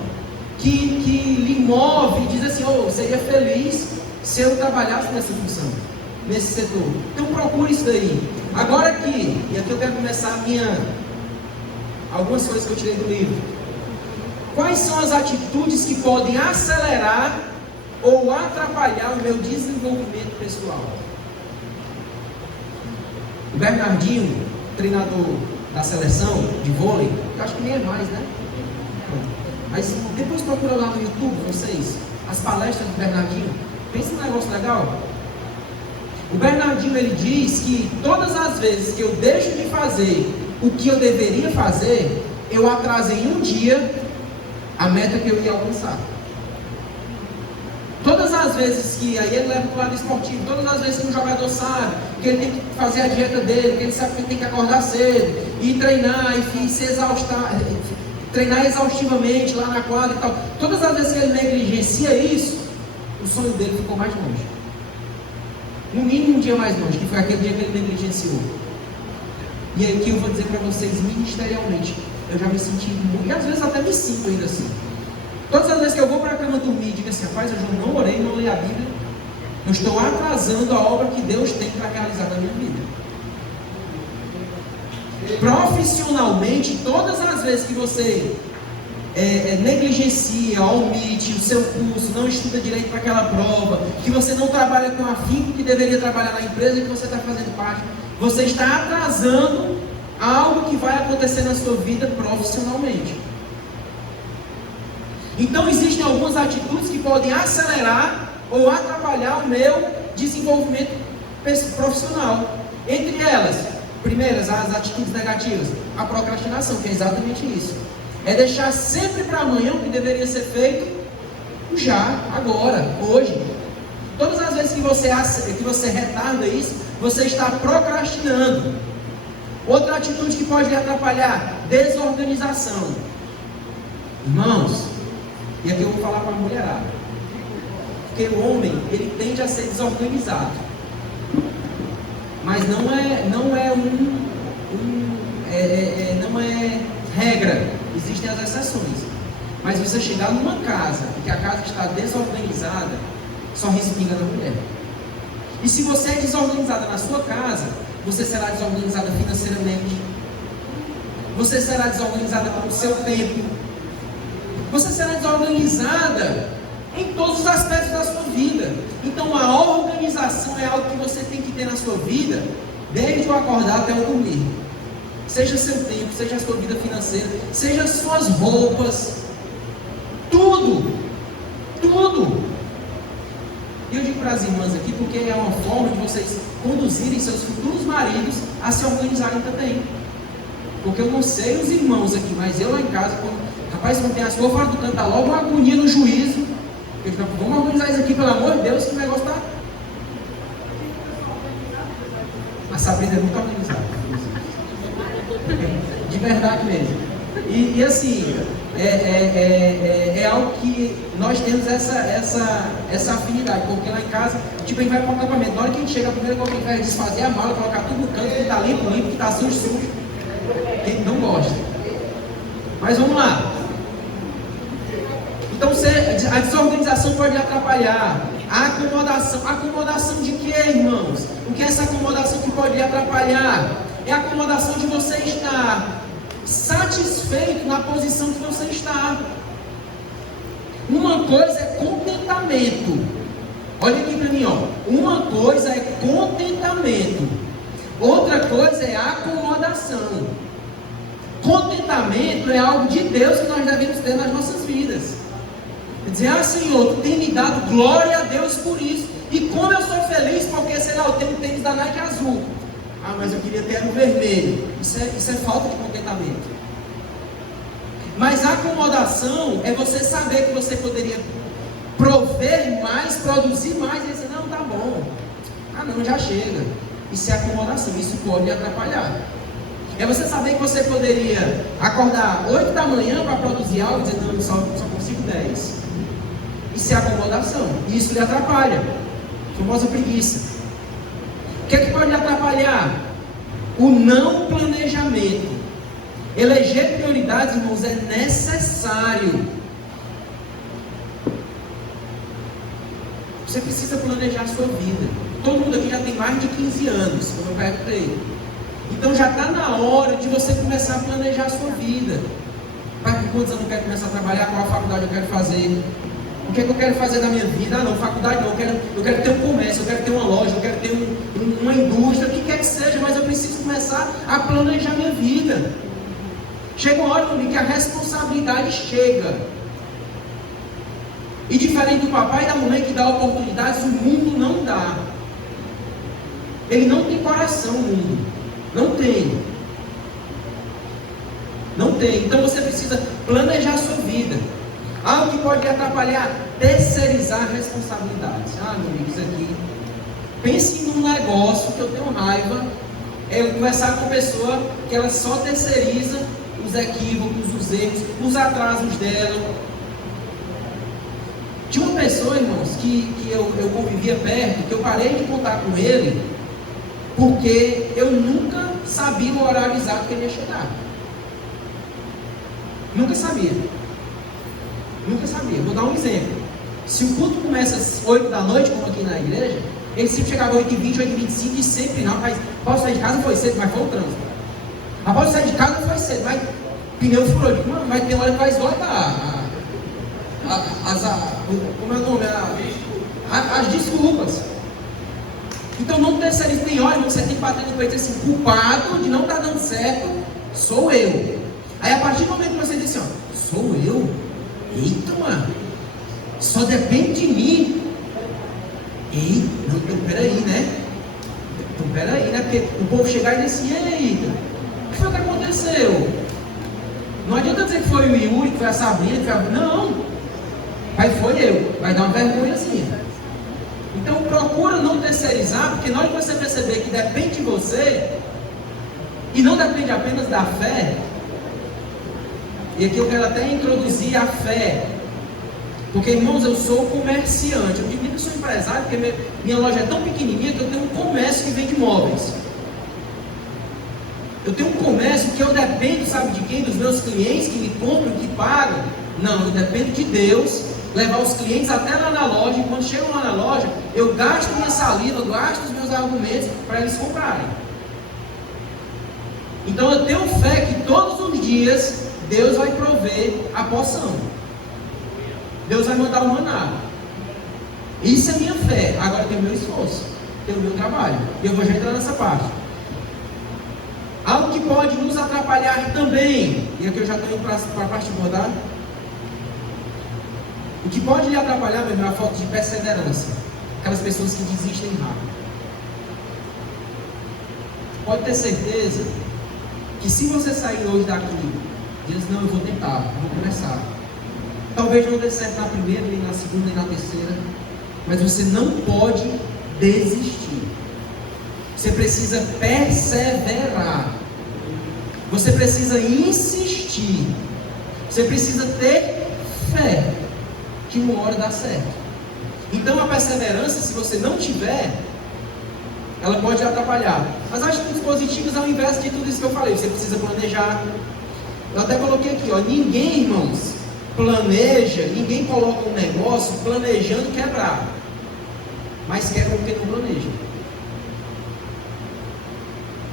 que lhe move e diz assim, seria feliz se eu trabalhasse nessa função, nesse setor. Então procure isso daí. Agora aqui, e aqui eu quero começar algumas coisas que eu tirei do livro. Quais são as atitudes que podem acelerar ou atrapalhar o meu desenvolvimento pessoal? O Bernardinho, treinador da seleção de vôlei, eu acho que nem é mais, né? Mas depois procura lá no YouTube, vocês, as palestras do Bernardinho. Pensa num negócio legal. O Bernardinho, ele diz que todas as vezes que eu deixo de fazer o que eu deveria fazer, eu atraso em um dia a meta que eu ia alcançar. Todas as vezes que, aí ele leva para o lado esportivo, todas as vezes que um jogador sabe que ele tem que fazer a dieta dele, que ele sabe que ele tem que acordar cedo, e treinar, e se exaustar, treinar exaustivamente lá na quadra e tal, todas as vezes que ele negligencia isso, o sonho dele ficou mais longe. No mínimo um dia mais longe, que foi aquele dia que ele negligenciou. E aqui eu vou dizer para vocês, ministerialmente, eu já me senti muito, e às vezes até me sinto ainda assim. Todas as vezes que eu vou para a cama dormir e digo assim, rapaz, eu já não orei, não li a Bíblia, eu estou atrasando a obra que Deus tem para realizar na minha vida. Profissionalmente, todas as vezes que você negligencia, omite o seu curso, não estuda direito para aquela prova, que você não trabalha com afinco que deveria trabalhar na empresa que você está fazendo parte, você está atrasando algo que vai acontecer na sua vida profissionalmente. Então existem algumas atitudes que podem acelerar ou atrapalhar o meu desenvolvimento profissional. Entre elas, primeiras, as atitudes negativas, a procrastinação, que é exatamente isso. É deixar sempre para amanhã o que deveria ser feito já, agora, hoje. Todas as vezes que você retarda isso, você está procrastinando. Outra atitude que pode lhe atrapalhar, desorganização. Irmãos, e aqui eu vou falar para a mulherada, porque o homem, ele tende a ser desorganizado, mas não é regra, existem as exceções. Mas você chegar numa casa e que a casa está desorganizada, só respinga na mulher. E se você é desorganizada na sua casa, você será desorganizada financeiramente, você será desorganizada com o seu tempo, você será desorganizada em todos os aspectos da sua vida. Então a organização é algo que você tem que ter na sua vida, desde o acordar até o dormir. Seja seu tempo, seja a sua vida financeira, seja as suas roupas, tudo. E eu digo para as irmãs aqui, porque é uma forma de vocês conduzirem seus futuros maridos a se organizarem também. Porque eu não sei os irmãos aqui, mas eu lá em casa, rapaz, não tem as coisas fora do canto, tá logo uma agonia no juízo. Eu fico, vamos organizar isso aqui, pelo amor de Deus, que o negócio está. A Sabrina é muito organizada. De verdade mesmo. E assim, é algo que nós temos essa afinidade, porque lá em casa, tipo, a gente vai para o acampamento. Na hora que a gente chega, a primeira coisa que a gente vai desfazer a mala, colocar tudo no canto, que está limpo, que está sujo. A gente não gosta. Mas vamos lá. Então a desorganização pode atrapalhar. A acomodação. Acomodação de quê, irmãos? O que é essa acomodação que pode atrapalhar? É a acomodação de você estar satisfeito na posição que você está. Uma coisa é contentamento. Olha aqui para mim, ó. Uma coisa é contentamento. Outra coisa é acomodação. Contentamento é algo de Deus que nós devemos ter nas nossas vidas. Dizer, Senhor, Tu tem me dado glória a Deus por isso. E como eu sou feliz, porque, sei lá, eu tenho um tênis da Nike azul. Mas eu queria ter no vermelho. Isso é falta de contentamento. Mas a acomodação é você saber que você poderia prover mais, produzir mais, e dizer, não, tá bom. Não, já chega. Isso é acomodação, isso pode atrapalhar. É você saber que você poderia acordar 8 da manhã para produzir algo e dizer, não, só consigo 10. Isso é acomodação. E isso lhe atrapalha. A famosa preguiça. O que é que pode atrapalhar? O não planejamento. Eleger prioridades, irmãos, é necessário. Você precisa planejar a sua vida. Todo mundo aqui já tem mais de 15 anos, como eu perguntei. Então já está na hora de você começar a planejar a sua vida. Para que quantos anos eu quero começar a trabalhar, qual a faculdade eu quero fazer, o que é que eu quero fazer da minha vida? Não, faculdade não, eu quero ter um comércio, eu quero ter uma loja, eu quero ter uma indústria, o que quer que seja, mas eu preciso começar a planejar minha vida. Chega uma hora comigo que a responsabilidade chega. E diferente do papai e da mamãe que dá oportunidades, o mundo não dá. Ele não tem coração, o mundo. Não tem. Não tem. Então você precisa planejar a sua vida. Algo que pode atrapalhar, terceirizar responsabilidades. Meu amigo, isso aqui. Pense num negócio que eu tenho raiva. É eu conversar com uma pessoa que ela só terceiriza os equívocos, os erros, os atrasos dela. Tinha uma pessoa, irmãos, que eu convivia perto, que eu parei de contar com ele, porque eu nunca sabia o horário exato que ele ia chegar. Nunca sabia. Vou dar um exemplo. Se o culto começa às 8 da noite, como aqui na igreja, ele sempre chegava às 8h20, 8h25 e sempre não. Rapaz, posso sair de casa? Foi cedo, mas foi o trânsito. Rapaz, sair de casa? Foi cedo, mas Pneu furou. Eu digo, mano, vai ter hora que vai esgotar. Como é o nome? As desculpas. Então não terceirize. Tem hora que você tem que bater no peito assim, culpado de não estar dando certo, sou eu. Aí a partir do momento que você diz assim, ó, sou eu? Eita, mano, só depende de mim. Eita, então peraí, né? Então peraí, né? Porque o povo chegar e dizer assim, eita, o que foi que aconteceu? Não adianta dizer que foi o Yuri, que foi a Sabrina, que foi a... Não, mas foi eu, vai dar uma vergonhazinha. Então procura não terceirizar, porque na hora que você perceber que depende de você, e não depende apenas da fé, e aqui eu quero até introduzir a fé, porque irmãos, eu sou comerciante, eu digo que eu sou empresário, porque minha loja é tão pequenininha que eu tenho um comércio que vende móveis. Eu tenho um comércio que eu dependo, sabe de quem? Dos meus clientes que me compram, que pagam. Não, eu dependo de Deus, levar os clientes até lá na loja, e quando chegam lá na loja, eu gasto minha saliva, eu gasto os meus argumentos para eles comprarem. Então eu tenho fé que todos os dias Deus vai prover a porção. Deus vai mandar o maná. Isso é minha fé. Agora tem o meu esforço, tem o meu trabalho. E eu vou já entrar nessa parte. Algo que pode nos atrapalhar também. E aqui eu já estou indo para a parte de rodar. O que pode lhe atrapalhar, meu irmão, é a falta de perseverança. Aquelas pessoas que desistem rápido. Pode ter certeza que se você sair hoje daqui, diz, não, eu vou tentar, eu vou começar. Talvez não dê certo na primeira, nem na segunda, nem na terceira, mas você não pode desistir. Você precisa perseverar. Você precisa insistir. Você precisa ter fé que uma hora dá certo. Então a perseverança, se você não tiver, ela pode atrapalhar. As atitudes positivas, ao invés de tudo isso que eu falei, você precisa planejar. Eu até coloquei aqui, ó, ninguém, irmãos, planeja, ninguém coloca um negócio planejando quebrar, mas quebra porque não planeja.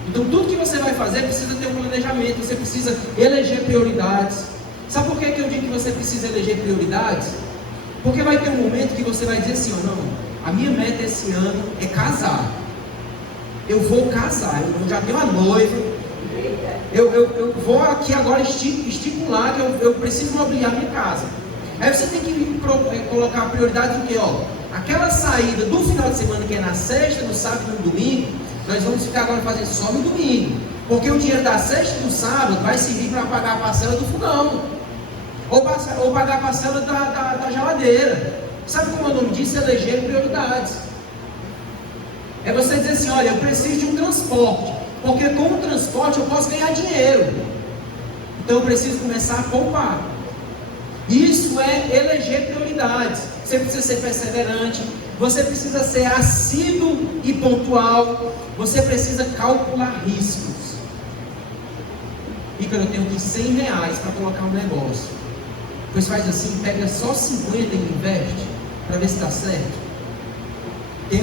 Então tudo que você vai fazer precisa ter um planejamento, você precisa eleger prioridades. Sabe por que eu digo que você precisa eleger prioridades? Porque vai ter um momento que você vai dizer assim, ó, não, a minha meta esse ano é casar. Eu vou casar, eu já tenho a noiva. Eu vou aqui agora estipular que eu preciso mobiliar minha casa. Aí você tem que colocar a prioridade do que, ó, aquela saída do final de semana que é na sexta, no sábado e no domingo, nós vamos ficar agora fazendo só no domingo, porque o dinheiro da sexta e do sábado vai servir para pagar a parcela do fogão, ou pagar a parcela da geladeira. Sabe como é o nome disso? Eleger prioridades. É você dizer assim, olha, eu preciso de um transporte, porque com o transporte eu posso ganhar dinheiro, então eu preciso começar a poupar. Isso é eleger prioridades. Você precisa ser perseverante, você precisa ser assíduo e pontual, você precisa calcular riscos. Ícaro, eu tenho aqui R$100 para colocar um negócio. Pois faz assim, pega só 50 e investe, para ver se dá certo. Tem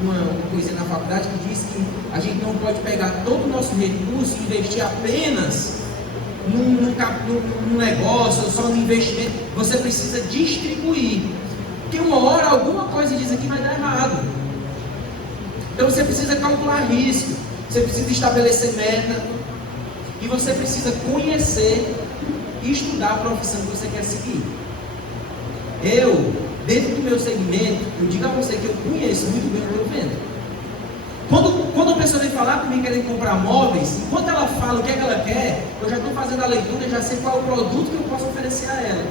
uma coisa na faculdade que diz que a gente não pode pegar todo o nosso recurso e investir apenas num negócio ou só no investimento. Você precisa distribuir, porque uma hora alguma coisa diz aqui vai dar errado. Então você precisa calcular risco, você precisa estabelecer meta, e você precisa conhecer e estudar a profissão que você quer seguir. Dentro do meu segmento, eu digo a você que eu conheço muito bem o que eu vendo. Quando a pessoa vem falar comigo querendo comprar móveis, enquanto ela fala o que é que ela quer, eu já estou fazendo a leitura, já sei qual é o produto que eu posso oferecer a ela.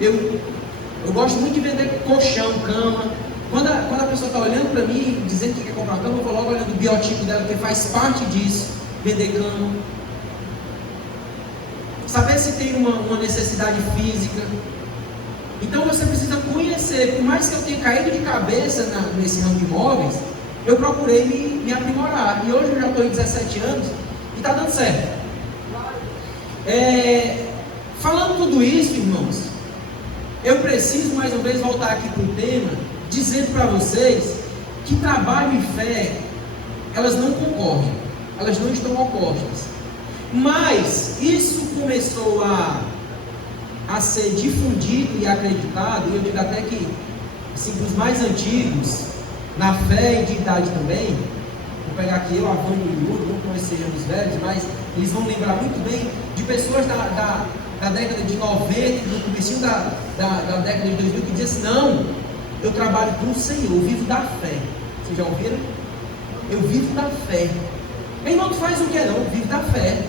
Eu gosto muito de vender colchão, cama. Quando a pessoa está olhando para mim, dizendo que quer comprar cama, eu vou logo olhando o biotipo dela, porque faz parte disso, vender cama. Saber se tem uma necessidade física. Então você precisa conhecer. Por mais que eu tenha caído de cabeça nesse ramo de imóveis, eu procurei me aprimorar. E hoje eu já estou em 17 anos e está dando certo. Falando tudo isso, irmãos, eu preciso mais uma vez voltar aqui para o tema, dizendo para vocês que trabalho e fé, elas não concorrem, elas não estão opostas. Mas isso começou a ser difundido e acreditado, e eu digo até que assim, os mais antigos, na fé e de idade também, vou pegar aqui eu, a Vânia e o Yuri, não que nós sejamos velhos, mas eles vão lembrar muito bem de pessoas da década de 90, no começo da década de 2000, que diziam assim: não, eu trabalho para o Senhor, eu vivo da fé. Vocês já ouviram? Eu vivo da fé. Meu irmão, tu faz o que não? Vive da fé.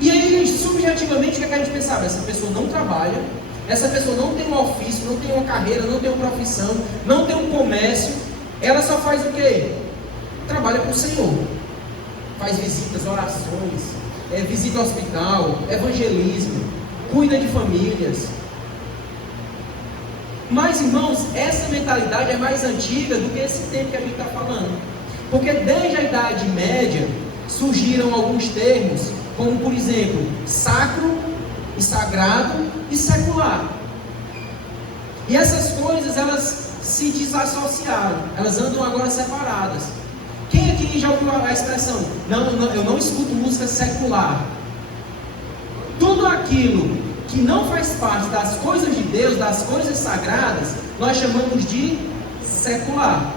E aí, subjetivamente, o que a gente pensava? Essa pessoa não trabalha, essa pessoa não tem um ofício, não tem uma carreira, não tem uma profissão, não tem um comércio, ela só faz o quê? Trabalha para o Senhor. Faz visitas, orações, visita ao hospital, evangelismo, cuida de famílias. Mas, irmãos, essa mentalidade é mais antiga do que esse tempo que a gente está falando. Porque desde a Idade Média surgiram alguns termos, como por exemplo, sacro e sagrado e secular. E essas coisas, elas se desassociaram, elas andam agora separadas. Quem aqui já ouviu a expressão, eu não escuto música secular? Tudo aquilo que não faz parte das coisas de Deus, das coisas sagradas, nós chamamos de secular.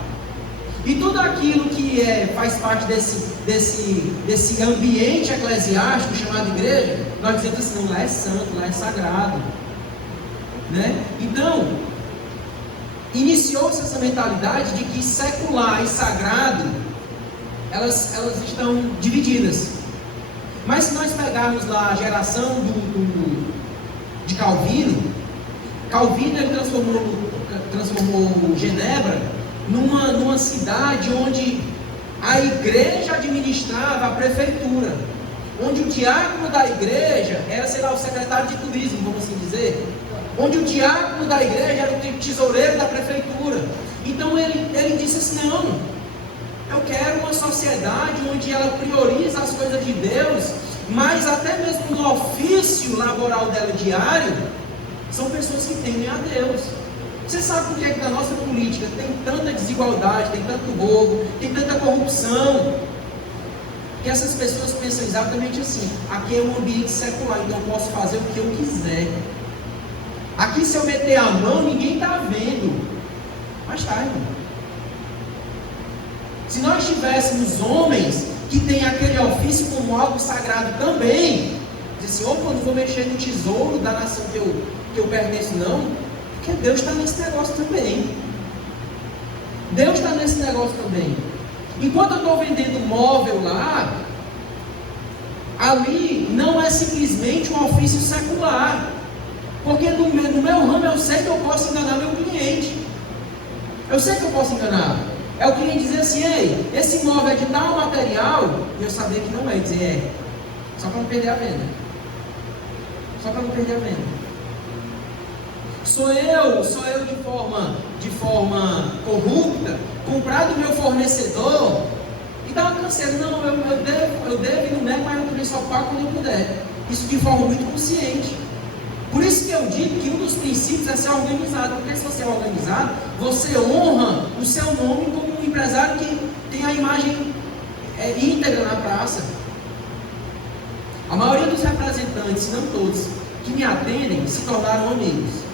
E tudo aquilo que faz parte desse ambiente eclesiástico chamado igreja, nós dizemos assim: não, lá é santo, lá é sagrado, né? Então, iniciou-se essa mentalidade de que secular e sagrado, elas estão divididas. Mas se nós pegarmos lá a geração de Calvino ele transformou Genebra numa cidade onde a igreja administrava a prefeitura, onde o diácono da igreja era, sei lá, o secretário de turismo, vamos assim dizer, onde o diácono da igreja era o tesoureiro da prefeitura. Então ele disse assim: não, eu quero uma sociedade onde ela prioriza as coisas de Deus, mas até mesmo no ofício laboral dela diário, são pessoas que temem a Deus. Você sabe por que na nossa política tem tanta desigualdade, tem tanto roubo, tem tanta corrupção? Que essas pessoas pensam exatamente assim: aqui é um ambiente secular, então eu posso fazer o que eu quiser. Aqui, se eu meter a mão, ninguém está vendo. Mas está, irmão. Se nós tivéssemos homens que têm aquele ofício como algo sagrado também, diz assim: opa, eu não vou mexer no tesouro da nação que eu pertenço, não. Porque Deus está nesse negócio também. Deus está nesse negócio também. Enquanto eu estou vendendo móvel lá, ali não é simplesmente um ofício secular. Porque no meu ramo eu sei que eu posso enganar meu cliente. Eu sei que eu posso enganar. É o cliente dizer assim: ei, esse móvel é de tal material, e eu saber que não é, dizer só para não perder a venda. Só para não perder a venda. Sou eu de forma corrupta, comprar do meu fornecedor e dar uma canseira. Não, eu devo e não nego, mas eu também só pago quando eu puder. Isso de forma muito consciente. Por isso que eu digo que um dos princípios é ser organizado. Porque se você é organizado, você honra o seu nome como um empresário que tem a imagem íntegra na praça. A maioria dos representantes, se não todos, que me atendem, se tornaram amigos.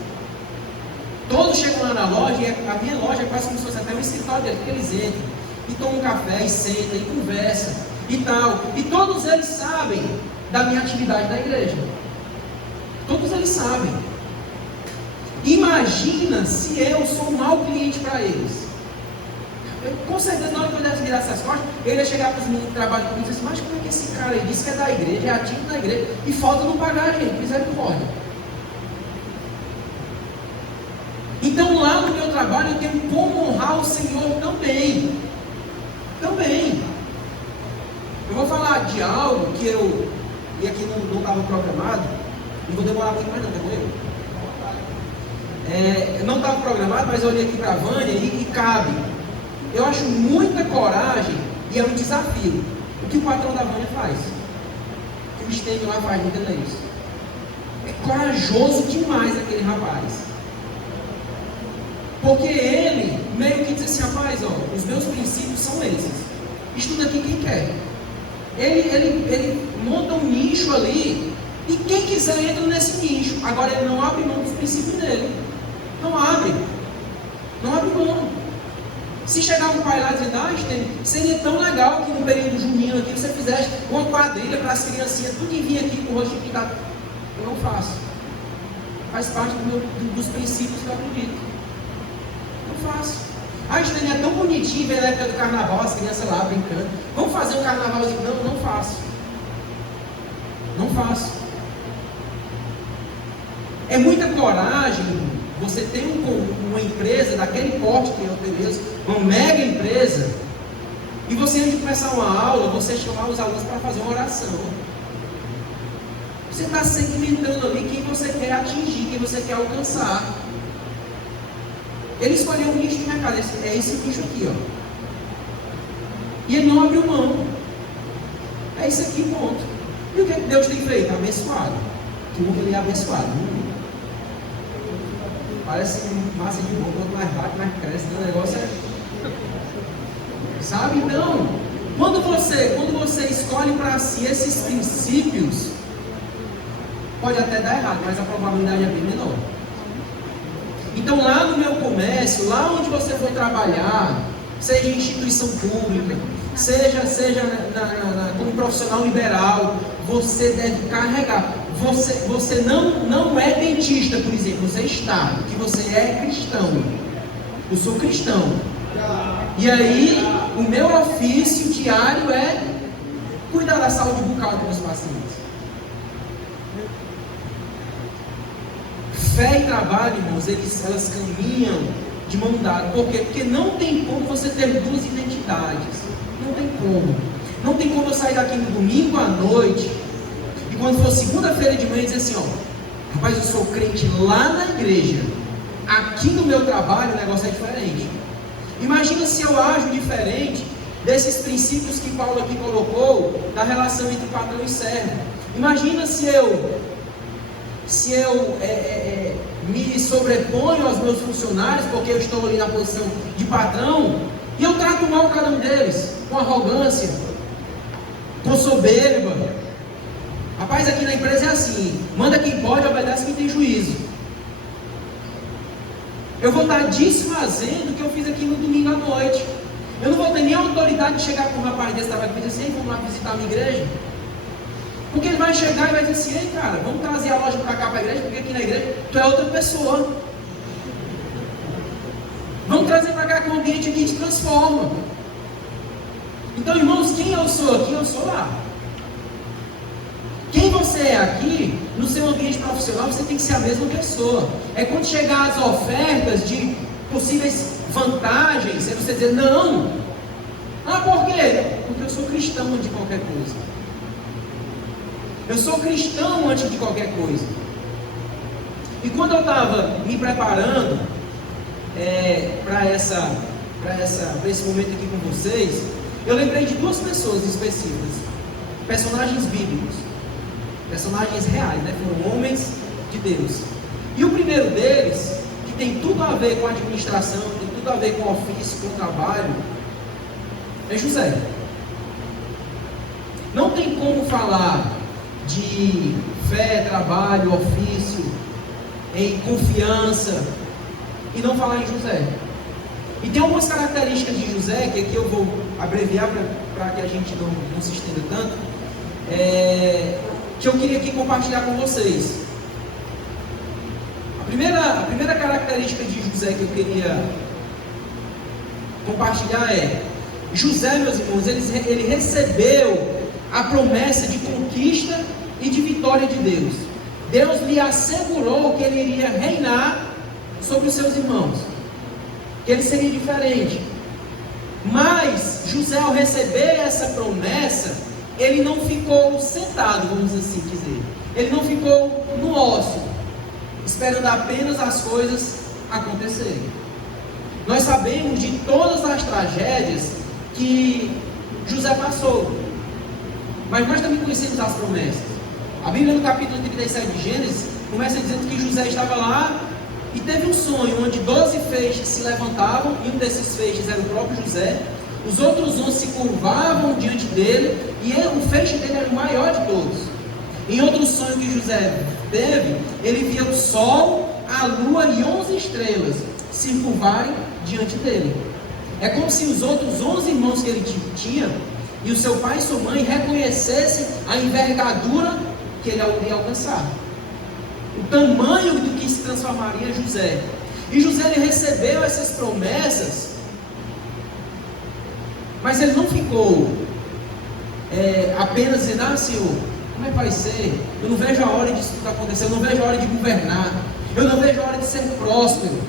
Todos chegam lá na loja, e a minha loja é quase como se fosse até um escritório dele, porque eles entram e tomam um café, e sentam, e conversam, e tal. E todos eles sabem da minha atividade na igreja. Todos eles sabem. Imagina se eu sou um mau cliente para eles. Com certeza, na hora que eu desse virar essas costas, eu ia chegar para os meninos que trabalham comigo e dizer assim: mas como é que esse cara aí disse que é da igreja, é ativo da igreja, e falta não pagar a gente, misericórdia. Então lá no meu trabalho eu tenho como honrar o Senhor também. Também. Eu vou falar de algo que e aqui não estava programado, não vou demorar muito mais não, eu não estava programado, mas eu olhei aqui para a Vânia e cabe. Eu acho muita coragem e é um desafio. O que o patrão da Vânia faz? O que o Estênio lá faz, não entenda isso. É corajoso demais aquele rapaz. Porque ele meio que diz assim: rapaz, os meus princípios são esses. Estuda aqui quem quer. Ele monta um nicho ali, e quem quiser entra nesse nicho. Agora ele não abre mão dos princípios dele. Não abre mão. Se chegar um pai lá dizendo, seria tão legal que no período junino aqui você fizesse uma quadrilha para as criancinhas, tudo vir aqui com o rosto pintado. Eu não faço. Faz parte dos princípios que eu acredito. Não faço. Estênia, é tão bonitinho ver na época do carnaval, as crianças lá brincando. Vamos fazer um carnavalzinho? Não faço. Não faço. É muita coragem você ter uma empresa daquele porte que é o Deus, uma mega empresa, e você, antes de começar uma aula, você chamar os alunos para fazer uma oração. Você está segmentando ali quem você quer atingir, quem você quer alcançar. Ele escolheu um nicho de mercado, é esse nicho aqui, ó. E ele não abriu mão. É isso aqui, ponto. E o que Deus tem feito? Abençoado. Que mundo ele é abençoado. Parece massa de boa, quanto mais bate, mais cresce. O negócio é. Sabe? Então, quando você escolhe para si esses princípios, pode até dar errado, mas a probabilidade é bem menor. Então, lá no meu comércio, lá onde você for trabalhar, seja em instituição pública, seja como profissional liberal, você deve carregar. Você não é dentista, por exemplo, você está, que você é cristão. Eu sou cristão. E aí, o meu ofício diário é cuidar da saúde bucal dos meus pacientes. Fé e trabalho, irmãos, elas caminham de mão dada. Por quê? Porque não tem como você ter duas identidades. Não tem como. Não tem como eu sair daqui no domingo à noite e quando for segunda-feira de manhã dizer assim, rapaz, eu sou crente lá na igreja. Aqui no meu trabalho o negócio é diferente. Imagina se eu ajo diferente desses princípios que Paulo aqui colocou, da relação entre patrão e servo. Imagina se eu me sobreponho aos meus funcionários, porque eu estou ali na posição de patrão, e eu trato mal cada um deles, com arrogância, com soberba. Rapaz, aqui na empresa é assim, manda quem pode, obedece quem tem juízo. Eu vou estar desfazendo o que eu fiz aqui no domingo à noite. Eu não vou ter nem a autoridade de chegar com um rapaz desse trabalho e dizer assim, vamos lá visitar a minha igreja. Porque ele vai chegar e vai dizer assim, ei cara, vamos trazer a loja para cá para a igreja, porque aqui na igreja tu é outra pessoa. Vamos trazer para cá que o ambiente aqui te transforma. Então, irmãos, quem eu sou aqui, eu sou lá. Quem você é aqui, no seu ambiente profissional, você tem que ser a mesma pessoa. É quando chegar as ofertas de possíveis vantagens, é você dizer, não. Por quê? Porque eu sou cristão antes de qualquer coisa. Eu sou cristão antes de qualquer coisa. E quando eu estava me preparando para esse momento aqui com vocês, eu lembrei de duas pessoas específicas, personagens bíblicos, personagens reais, né? Foram homens de Deus. E o primeiro deles, que tem tudo a ver com a administração, tem tudo a ver com o ofício, com o trabalho, é José. Não tem como falar de fé, trabalho, ofício, em confiança, e não falar em José. E tem algumas características de José, que aqui eu vou abreviar para que a gente não se estenda tanto, que eu queria aqui compartilhar com vocês. A primeira característica de José que eu queria compartilhar é: José, meus irmãos, ele recebeu a promessa de conquista e de vitória de Deus. Deus lhe assegurou que ele iria reinar sobre os seus irmãos, que ele seria diferente. Mas José, ao receber essa promessa, ele não ficou sentado, vamos assim dizer. Ele não ficou no ócio, esperando apenas as coisas acontecerem. Nós sabemos de todas as tragédias que José passou, mas nós também conhecemos as promessas. A Bíblia, no capítulo 37 de Gênesis, começa dizendo que José estava lá e teve um sonho onde 12 feixes se levantavam, e um desses feixes era o próprio José, Os outros 11 se curvavam diante dele, e o feixe dele era o maior de todos. Em outro sonho que José teve, ele via o sol, a lua e 11 estrelas se curvarem diante dele. É como se os outros 11 irmãos que ele tinha, e o seu pai e sua mãe, reconhecessem a envergadura que ele iria alcançar, o tamanho do que se transformaria José. E José, ele recebeu essas promessas, mas ele não ficou apenas dizendo: Senhor, como é que vai ser? Eu não vejo a hora disso acontecer, eu não vejo a hora de governar, eu não vejo a hora de ser próspero.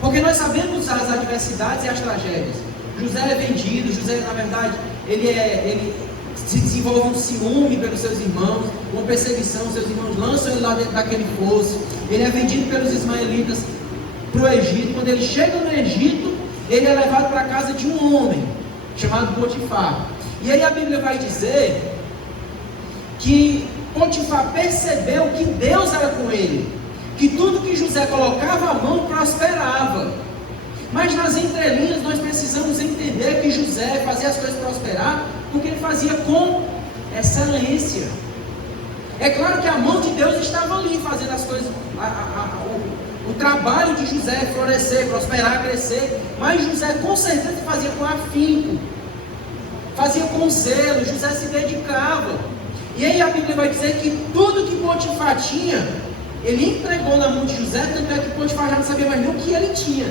Porque nós sabemos as adversidades e as tragédias. José é vendido, José, na verdade, ele se desenvolve um ciúme pelos seus irmãos, uma perseguição, seus irmãos lançam ele lá dentro daquele poço. Ele é vendido pelos ismaelitas para o Egito. Quando ele chega no Egito, ele é levado para a casa de um homem chamado Potifar. E aí a Bíblia vai dizer que Potifar percebeu que Deus era com ele, que tudo que José colocava a mão prosperava. Mas nas entrelinhas nós precisamos entender que José fazia as coisas prosperar porque ele fazia com excelência. É claro que a mão de Deus estava ali fazendo as coisas, o trabalho de José florescer, prosperar, crescer, mas José com certeza fazia com afinco, fazia com zelo. José se dedicava. E aí a Bíblia vai dizer que tudo que Potifar tinha, ele entregou na mão de José, tanto é que Potifar já não sabia mais nem o que ele tinha,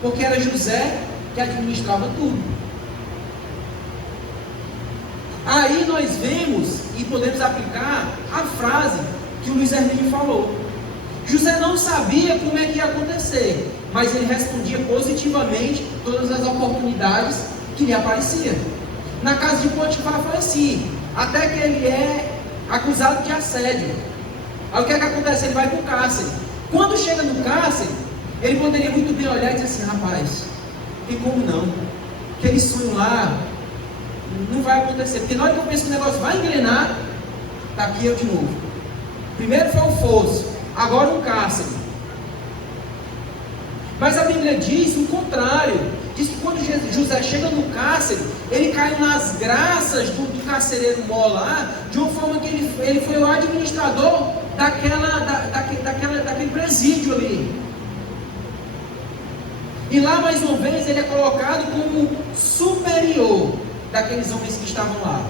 porque era José que administrava tudo. Aí nós vemos e podemos aplicar a frase que o Luiz Hermínio falou. José não sabia como é que ia acontecer, mas ele respondia positivamente todas as oportunidades que lhe apareciam. Na casa de Potifar foi assim, até que ele é acusado de assédio. Aí o que é que acontece? Ele vai para o cárcere. Quando chega no cárcere, ele poderia muito bem olhar e dizer assim: rapaz, tem como não? Aquele sonho lá não vai acontecer, porque na hora que eu penso que o negócio vai engrenar, está aqui eu de novo. Primeiro foi o fosso, agora um cárcere. Mas a Bíblia diz o contrário. Diz que quando José chega no cárcere, ele cai nas graças do carcereiro mó lá, de uma forma que ele foi o administrador daquele presídio ali. E lá mais uma vez ele é colocado como superior daqueles homens que estavam lá.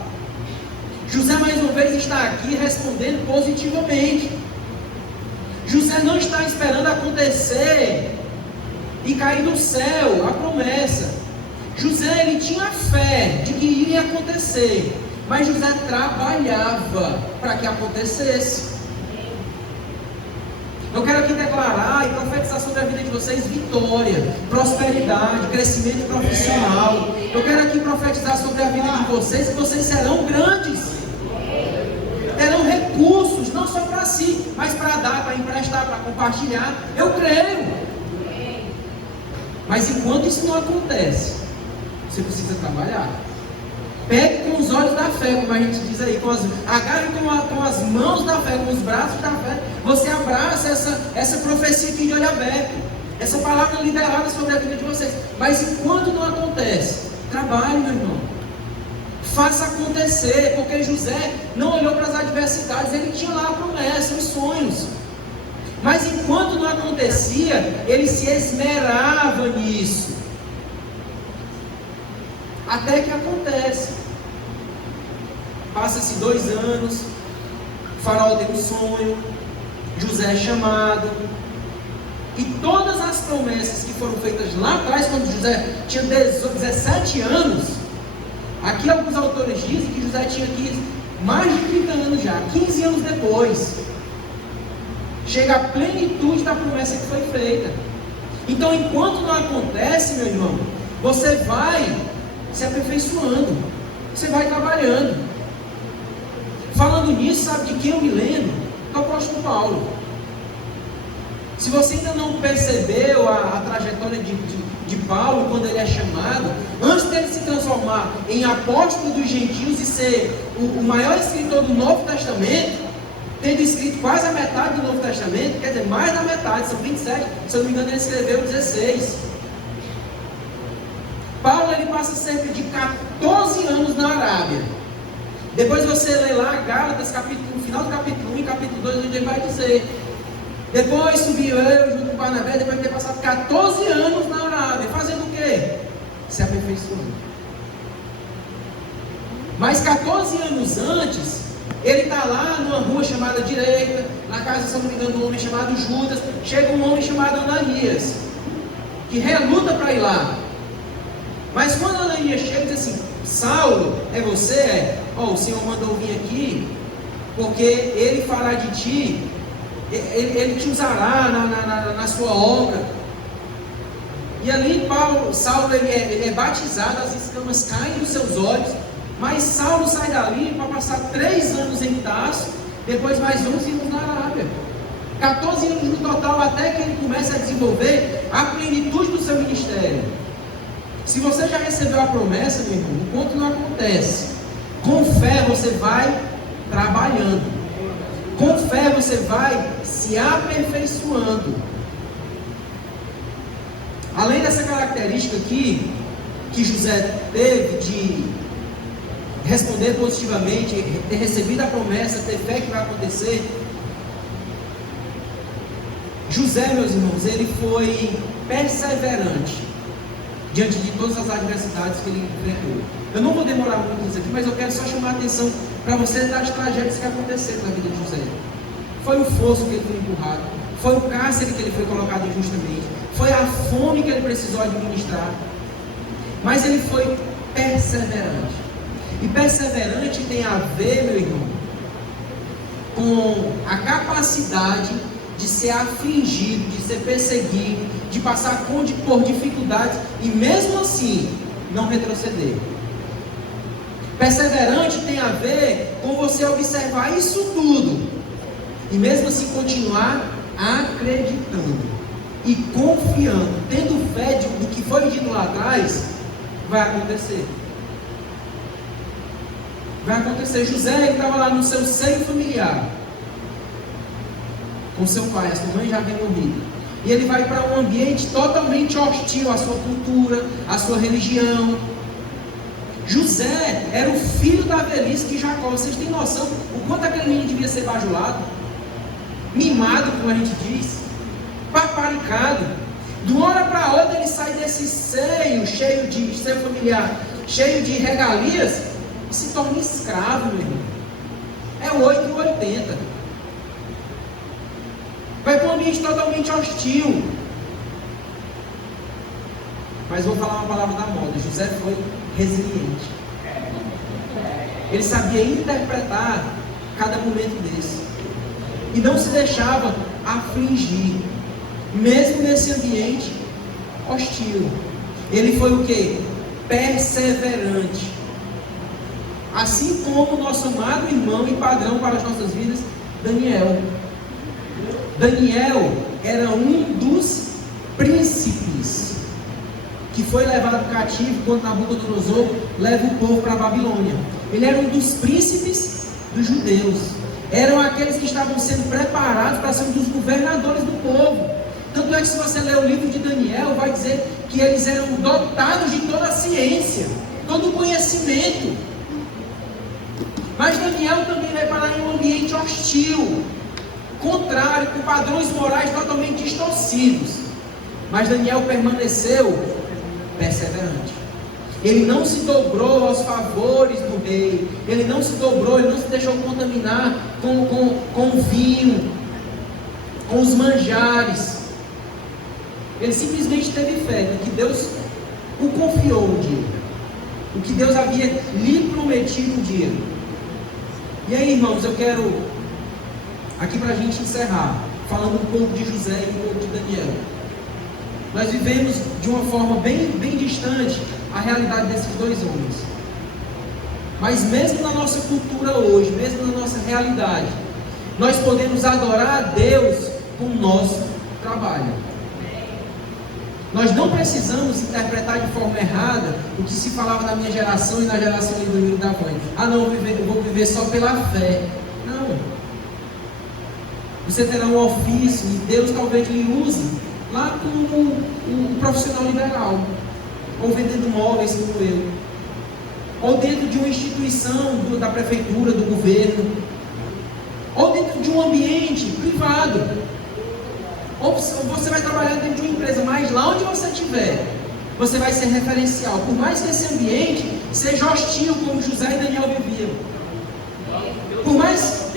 José mais uma vez está aqui respondendo positivamente. José não está esperando acontecer e cair do céu a promessa. José, ele tinha fé de que iria acontecer, mas José trabalhava para que acontecesse. Eu quero aqui declarar e profetizar sobre a vida de vocês vitória, prosperidade, crescimento profissional. Eu quero aqui profetizar sobre a vida de vocês que vocês serão grandes, terão recursos, não só para si, mas para dar, para emprestar, para compartilhar. Eu creio. Mas enquanto isso não acontece, você precisa trabalhar. Pegue com os olhos da fé, como a gente diz aí, agarre com as mãos da fé, com os braços da fé. Você abraça essa profecia aqui de olho aberto, essa palavra liberada sobre a vida de vocês. Mas enquanto não acontece, trabalhe, meu irmão. Faça acontecer, porque José não olhou para as adversidades, ele tinha lá a promessa, os sonhos. Mas enquanto não acontecia, ele se esmerava nisso. Até que acontece. Passa-se 2 anos, o faraó tem um sonho, José é chamado, e todas as promessas que foram feitas lá atrás, quando José tinha 17 anos, aqui alguns autores dizem que José tinha aqui mais de 30 anos já, 15 anos depois, chega a plenitude da promessa que foi feita. Então, enquanto não acontece, meu irmão, você vai se aperfeiçoando, você vai trabalhando. Falando nisso, sabe de quem eu me lembro? Do apóstolo Paulo. Se você ainda não percebeu a trajetória de Paulo, quando ele é chamado, antes dele se transformar em apóstolo dos gentios e ser o maior escritor do Novo Testamento, tendo escrito quase a metade do Novo Testamento, quer dizer, mais da metade, são 27, se eu não me engano ele escreveu 16. Paulo ele passa cerca de 14 anos na Arábia. Depois você lê lá Gálatas, no final do capítulo 1 e capítulo 2, onde ele vai dizer: depois subiu eu junto com Barnabé, depois de ter passado 14 anos na Arábia, fazendo o quê? Se aperfeiçoando. Mas 14 anos antes, ele está lá numa rua chamada Direita, na casa, se não me engano, de um homem chamado Judas. Chega um homem chamado Ananias, que reluta para ir lá. Mas quando Ananias chega, diz assim: Saulo, é você? O Senhor mandou vir aqui, porque Ele fará de ti, Ele te usará na sua obra. E ali Saulo ele é batizado, as escamas caem dos seus olhos. Mas Saulo sai dali para passar 3 anos em Tarso, depois mais 11 anos na Arábia. 14 anos no total, até que ele começa a desenvolver a plenitude do seu ministério. Se você já recebeu a promessa, meu irmão, enquanto não acontece, com fé você vai trabalhando. Com fé você vai se aperfeiçoando. Além dessa característica aqui, que José teve de responder positivamente, ter recebido a promessa, ter fé que vai acontecer, José, meus irmãos, ele foi perseverante diante de todas as adversidades que ele enfrentou. Eu não vou demorar muito nisso aqui, mas eu quero só chamar a atenção para vocês das tragédias que aconteceram na vida de José. Foi o fosso que ele foi empurrado, foi o cárcere que ele foi colocado injustamente, foi a fome que ele precisou administrar, mas ele foi perseverante. E perseverante tem a ver, meu irmão, com a capacidade de ser afligido, de ser perseguido, de passar por dificuldades e mesmo assim não retroceder. Perseverante tem a ver com você observar isso tudo e mesmo assim continuar acreditando e confiando, tendo fé do que foi dito lá atrás, vai acontecer. Vai acontecer. José estava lá no seu seio familiar com seu pai, a sua mãe já havia morrido, e ele vai para um ambiente totalmente hostil à sua cultura, à sua religião. José era o filho da velhice de Jacó. Vocês têm noção o quanto aquele menino devia ser bajulado, mimado, como a gente diz, paparicado. De uma hora para outra ele sai desse seio seio familiar, cheio de regalias, e se torna escravo, meu irmão. É 8 e 80. Vai para um ambiente totalmente hostil. Mas vou falar uma palavra da moda: José foi resiliente. Ele sabia interpretar cada momento desse e não se deixava afligir, mesmo nesse ambiente hostil. Ele foi o que? Perseverante. Assim como o nosso amado irmão e padrão para as nossas vidas, Daniel. Daniel era um dos príncipes que foi levado cativo quando Nabucodonosor leva o povo para a Babilônia. Ele era um dos príncipes dos judeus. Eram aqueles que estavam sendo preparados para ser um dos governadores do povo. Tanto é que se você ler o livro de Daniel, vai dizer que eles eram dotados de toda a ciência, todo o conhecimento. Mas Daniel também vai parar em um ambiente hostil, contrário, com padrões morais totalmente distorcidos. Mas Daniel permaneceu perseverante. Ele não se dobrou aos favores do rei. Ele não se dobrou, ele não se deixou contaminar com o vinho, com os manjares. Ele simplesmente teve fé no que Deus o confiou um dia, o que Deus havia lhe prometido um dia. E aí, irmãos, eu quero, aqui para a gente encerrar, falando um pouco de José e um pouco de Daniel. Nós vivemos de uma forma bem distante a realidade desses dois homens. Mas mesmo na nossa cultura hoje, mesmo na nossa realidade, nós podemos adorar a Deus com o nosso trabalho. Nós não precisamos interpretar de forma errada o que se falava na minha geração e na geração do livro da mãe. Ah não, eu vou viver só pela fé. Não. Você terá um ofício e Deus talvez lhe use lá como um profissional liberal. ou vendendo móveis como eu, ou dentro de uma instituição da prefeitura, do governo, ou dentro de um ambiente privado, ou você vai trabalhar dentro de uma empresa, mas lá onde você estiver, você vai ser referencial, por mais que esse ambiente seja hostil, como José e Daniel viviam. Por mais...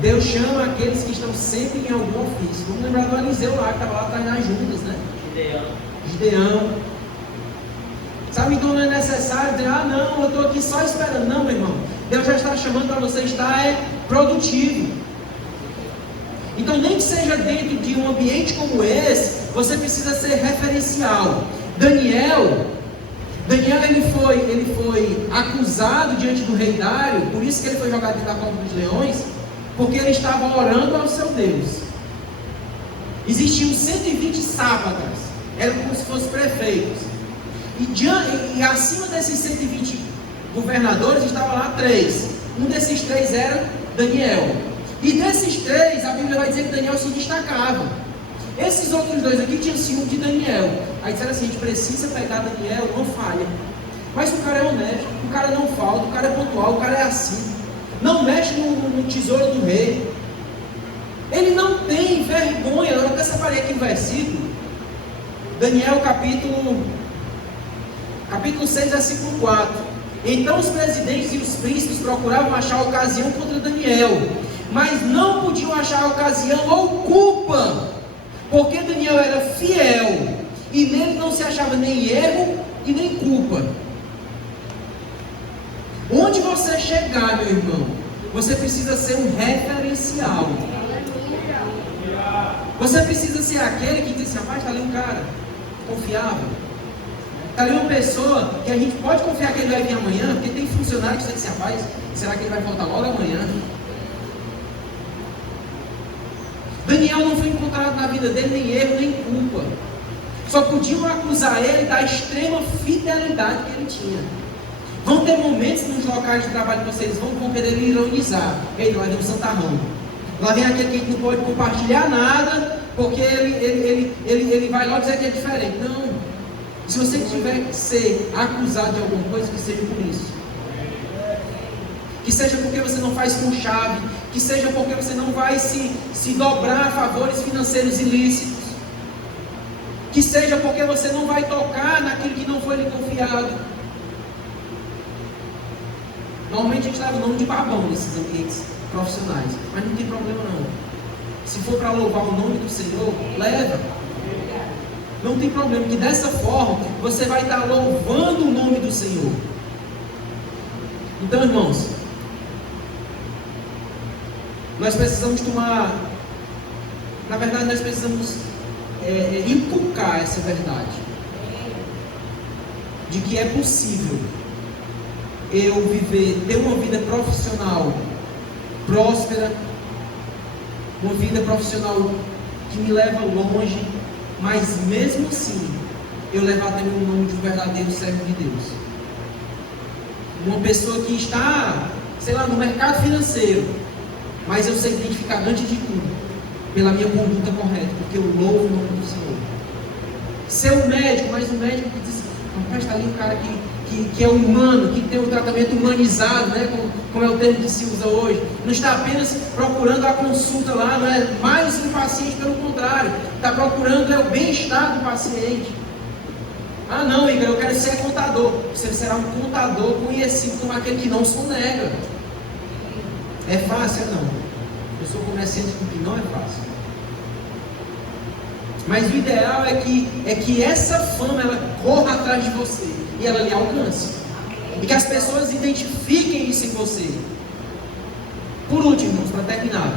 Deus chama aqueles que estão sempre em algum ofício. Vamos lembrar do Eliseu lá, que estava lá atrás nas juntas, né? Gideão. Sabe, então não é necessário dizer, não, eu estou aqui só esperando. Não, meu irmão. Deus já está chamando para você estar produtivo. Então, nem que seja dentro de um ambiente como esse, você precisa ser referencial. Daniel ele foi acusado diante do rei Dário, por isso que ele foi jogado dentro da cova dos leões, porque ele estava orando ao seu Deus. Existiam 120 sátrapas, eram como se fossem prefeitos, e acima desses 120 governadores estavam lá 3. Um desses 3 era Daniel, e desses 3 a Bíblia vai dizer que Daniel se destacava. Esses outros 2 aqui tinham ciúme de Daniel. Aí disseram assim, a gente precisa pegar Daniel, não falha. Mas o cara é honesto, o cara não falta, o cara é pontual, o cara é assim. Não mexe no tesouro do rei. Ele não tem vergonha. Eu até separei aqui o versículo. Daniel capítulo 6, versículo 4. Então os presidentes e os príncipes procuravam achar ocasião contra Daniel, mas não podiam achar ocasião ou culpa, porque Daniel era fiel, e nele não se achava nem erro e nem culpa. Onde você chegar, meu irmão, você precisa ser um referencial. Você precisa ser aquele que diz, rapaz, está ali um cara confiável. Está ali uma pessoa que a gente pode confiar que ele vai vir amanhã, porque tem funcionário que diz, rapaz, será que ele vai voltar logo amanhã? Daniel não foi encontrado na vida dele nem erro, nem culpa. Só podiam acusar ele da extrema fidelidade que ele tinha. Vão ter momentos nos locais de trabalho que vocês vão querer ironizar. Ei, lá vem um santarrão. Lá vem aquele que a gente não pode compartilhar nada, porque ele vai logo dizer que é diferente. Não. Se você tiver que ser acusado de alguma coisa, que seja por isso. Que seja porque você não faz com chave, que seja porque você não vai se dobrar a favores financeiros ilícitos, que seja porque você não vai tocar naquilo que não foi lhe confiado. Normalmente a gente leva o nome de babão nesses ambientes profissionais, mas não tem problema não. Se for para louvar o nome do Senhor, leva. Não tem problema, que dessa forma você vai estar louvando o nome do Senhor. Então, irmãos, nós precisamos tomar, na verdade nós precisamos inculcar essa verdade, de que é possível eu ter uma vida profissional próspera, uma vida profissional que me leva longe, mas mesmo assim eu levar também o nome de um verdadeiro servo de Deus. Uma pessoa que está, sei lá, no mercado financeiro, mas eu sei identificar antes de tudo pela minha conduta correta, porque eu louvo o nome do Senhor. Ser um médico, mas um médico que diz, rapaz, está ali um cara que é humano, que tem um tratamento humanizado, né, como é o termo que se usa hoje. Não está apenas procurando a consulta lá, não é mais um paciente, pelo contrário, está procurando o bem-estar do paciente. Ah não, Igor, eu quero ser contador. Você será um contador conhecido como aquele que não sonega. É fácil? Não. Eu sou comerciante com que não é fácil. Mas o ideal é que essa fama ela corra atrás de você e ela lhe alcance. E que as pessoas identifiquem isso em você. Por último, para terminar,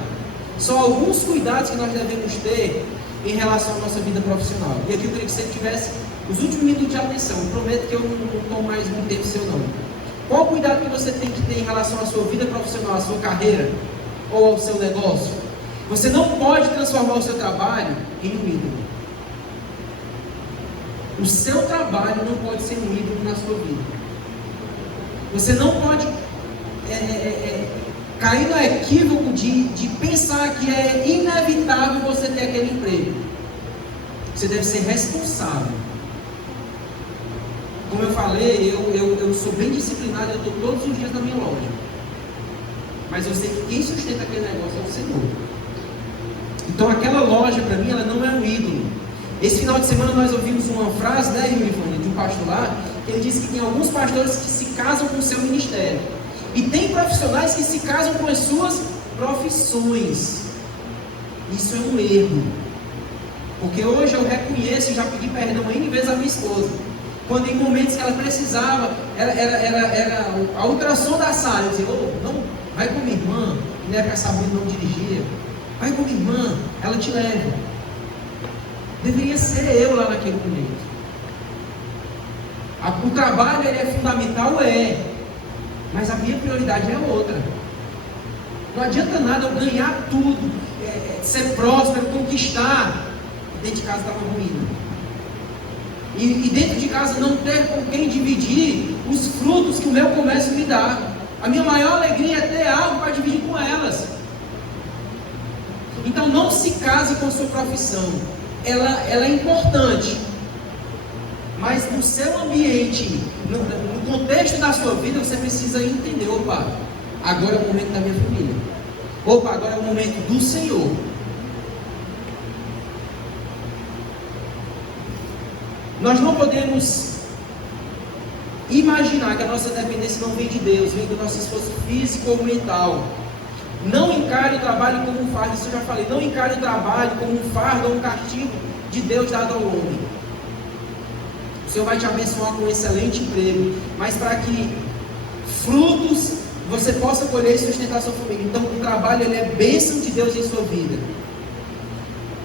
só alguns cuidados que nós devemos ter em relação à nossa vida profissional. E aqui eu queria que você tivesse os últimos minutos de atenção. Eu prometo que eu não tomo mais muito tempo seu não. Qual o cuidado que você tem que ter em relação à sua vida profissional, à sua carreira ou ao seu negócio? Você não pode transformar o seu trabalho em um ídolo. O seu trabalho não pode ser um ídolo na sua vida. Você não pode cair no equívoco de pensar que é inevitável você ter aquele emprego. você deve ser responsável. Como eu falei, eu sou bem disciplinado, eu estou todos os dias na minha loja. Mas eu sei que quem sustenta aquele negócio é o Senhor. Então aquela loja, para mim, ela não é um ídolo. Esse final de semana nós ouvimos uma frase, né, Ivone, de um pastor lá, que ele disse que tem alguns pastores que se casam com o seu ministério. E tem profissionais que se casam com as suas profissões. Isso é um erro. Porque hoje eu reconheço e já pedi perdão N vezes à minha esposa. Quando em momentos que ela precisava, era a ultrassom da sala. Eu dizia, não, vai com minha irmã, que na época a Sabrina não dirigia. Vai com minha irmã, ela te leva. Deveria ser eu lá naquele momento. O trabalho ele é fundamental, mas a minha prioridade é outra. Não adianta nada eu ganhar tudo, ser próspero, conquistar, e dentro de casa estava ruim. E dentro de casa não ter com quem dividir os frutos que o meu comércio me dá. A minha maior alegria é ter algo para dividir com elas. Então não se case com a sua profissão. Ela é importante. Mas no seu ambiente, no contexto da sua vida, você precisa entender, opa, agora é o momento da minha família. Opa, agora é o momento do Senhor. Nós não podemos imaginar que a nossa dependência não vem de Deus, vem do nosso esforço físico ou mental. Não encare o trabalho como um fardo, isso eu já falei, não encare o trabalho como um fardo ou um castigo de Deus dado ao homem. O Senhor vai te abençoar com um excelente emprego, mas para que frutos você possa colher e sustentar a sua família. Então o trabalho ele é bênção de Deus em sua vida.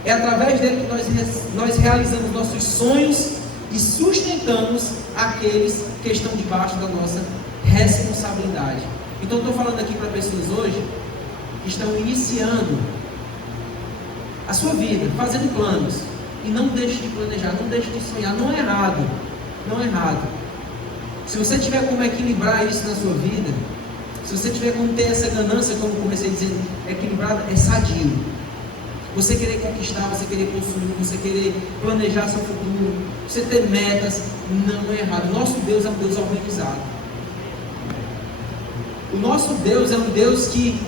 É através dele que nós realizamos nossos sonhos e sustentamos aqueles que estão debaixo da nossa responsabilidade. Então eu estou falando aqui para pessoas hoje que estão iniciando a sua vida, fazendo planos. E não deixe de planejar, não deixe de sonhar. Não é errado, não é errado. Se você tiver como equilibrar isso na sua vida, se você tiver como ter essa ganância, como eu comecei dizendo, equilibrada, é sadio. Você querer conquistar, você querer possuir, você querer planejar seu futuro, você ter metas, não é errado. Nosso Deus é um Deus organizado. O nosso Deus é um Deus que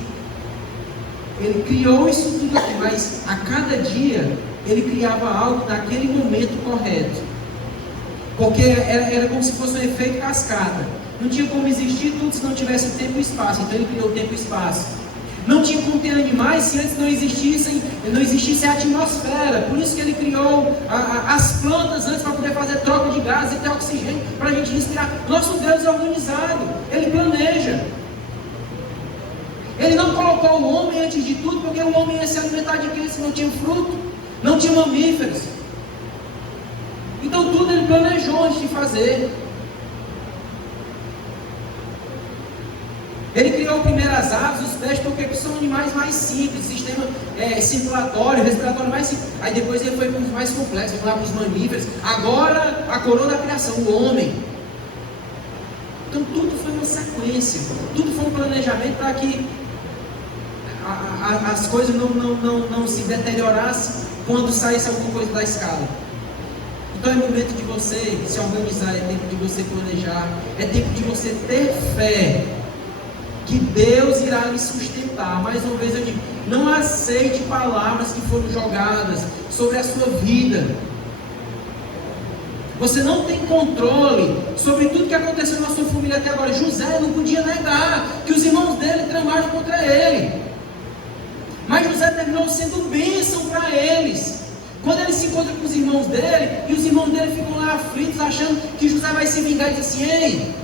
Ele criou isso tudo aqui, mas a cada dia Ele criava algo naquele momento correto. Porque era como se fosse um efeito cascata. Não tinha como existir tudo se não tivesse o tempo e o espaço. Então Ele criou o tempo e o espaço. Não tinha como ter animais se antes não existisse a atmosfera. Por isso que Ele criou as plantas antes para poder fazer troca de gases e ter oxigênio para a gente respirar. Nosso Deus é organizado. Ele planeja. Ele não colocou o homem antes de tudo, porque o homem ia se alimentar de quê se não tinha fruto, não tinha mamíferos. Então tudo Ele planejou antes de fazer. Ele criou primeiro as aves, os peixes, porque são animais mais simples, sistema circulatório, respiratório mais simples. Aí depois ele foi para os mais complexos, vamos lá para os mamíferos. Agora a coroa da criação, o homem. Então tudo foi uma sequência, tudo foi um planejamento para que as coisas não se deteriorassem quando saísse alguma coisa da escala. Então é momento de você se organizar, é tempo de você planejar, é tempo de você ter fé que Deus irá lhe sustentar. Mais uma vez eu digo, não aceite palavras que foram jogadas sobre a sua vida. Você não tem controle sobre tudo que aconteceu na sua família até agora. José não podia negar que os irmãos dele tramaram contra ele. Mas José terminou sendo bênção para eles. Quando ele se encontra com os irmãos dele, e os irmãos dele ficam lá aflitos, achando que José vai se vingar e diz assim: ei,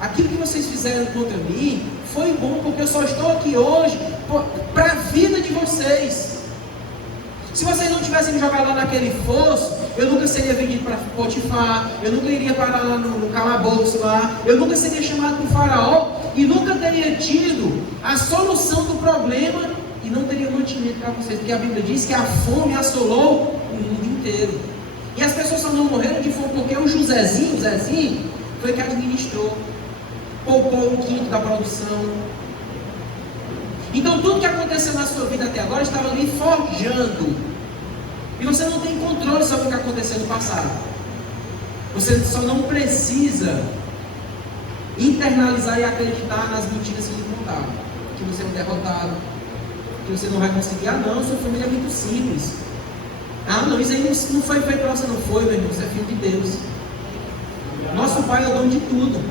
aquilo que vocês fizeram contra mim foi bom, porque eu só estou aqui hoje para a vida de vocês. Se vocês não tivessem me jogado lá naquele fosso, eu nunca seria vendido para Potifar, eu nunca iria parar lá no calabouço lá, eu nunca seria chamado por Faraó, e nunca teria tido a solução do problema, e não teria mantimento para vocês, porque a Bíblia diz que a fome assolou o mundo inteiro. E as pessoas só não morreram de fome porque o Zezinho foi que administrou, poupou 1/5 da produção. Então tudo que aconteceu na sua vida até agora estava lhe forjando. E você não tem controle sobre o que aconteceu no passado. Você só não precisa internalizar e acreditar nas mentiras que lhe contaram. Que você é um derrotado, que você não vai conseguir. Ah não, sua família é muito simples. Ah não, isso aí não foi feito para você. Não foi, meu irmão, você é filho de Deus. Nosso Pai é o dono de tudo.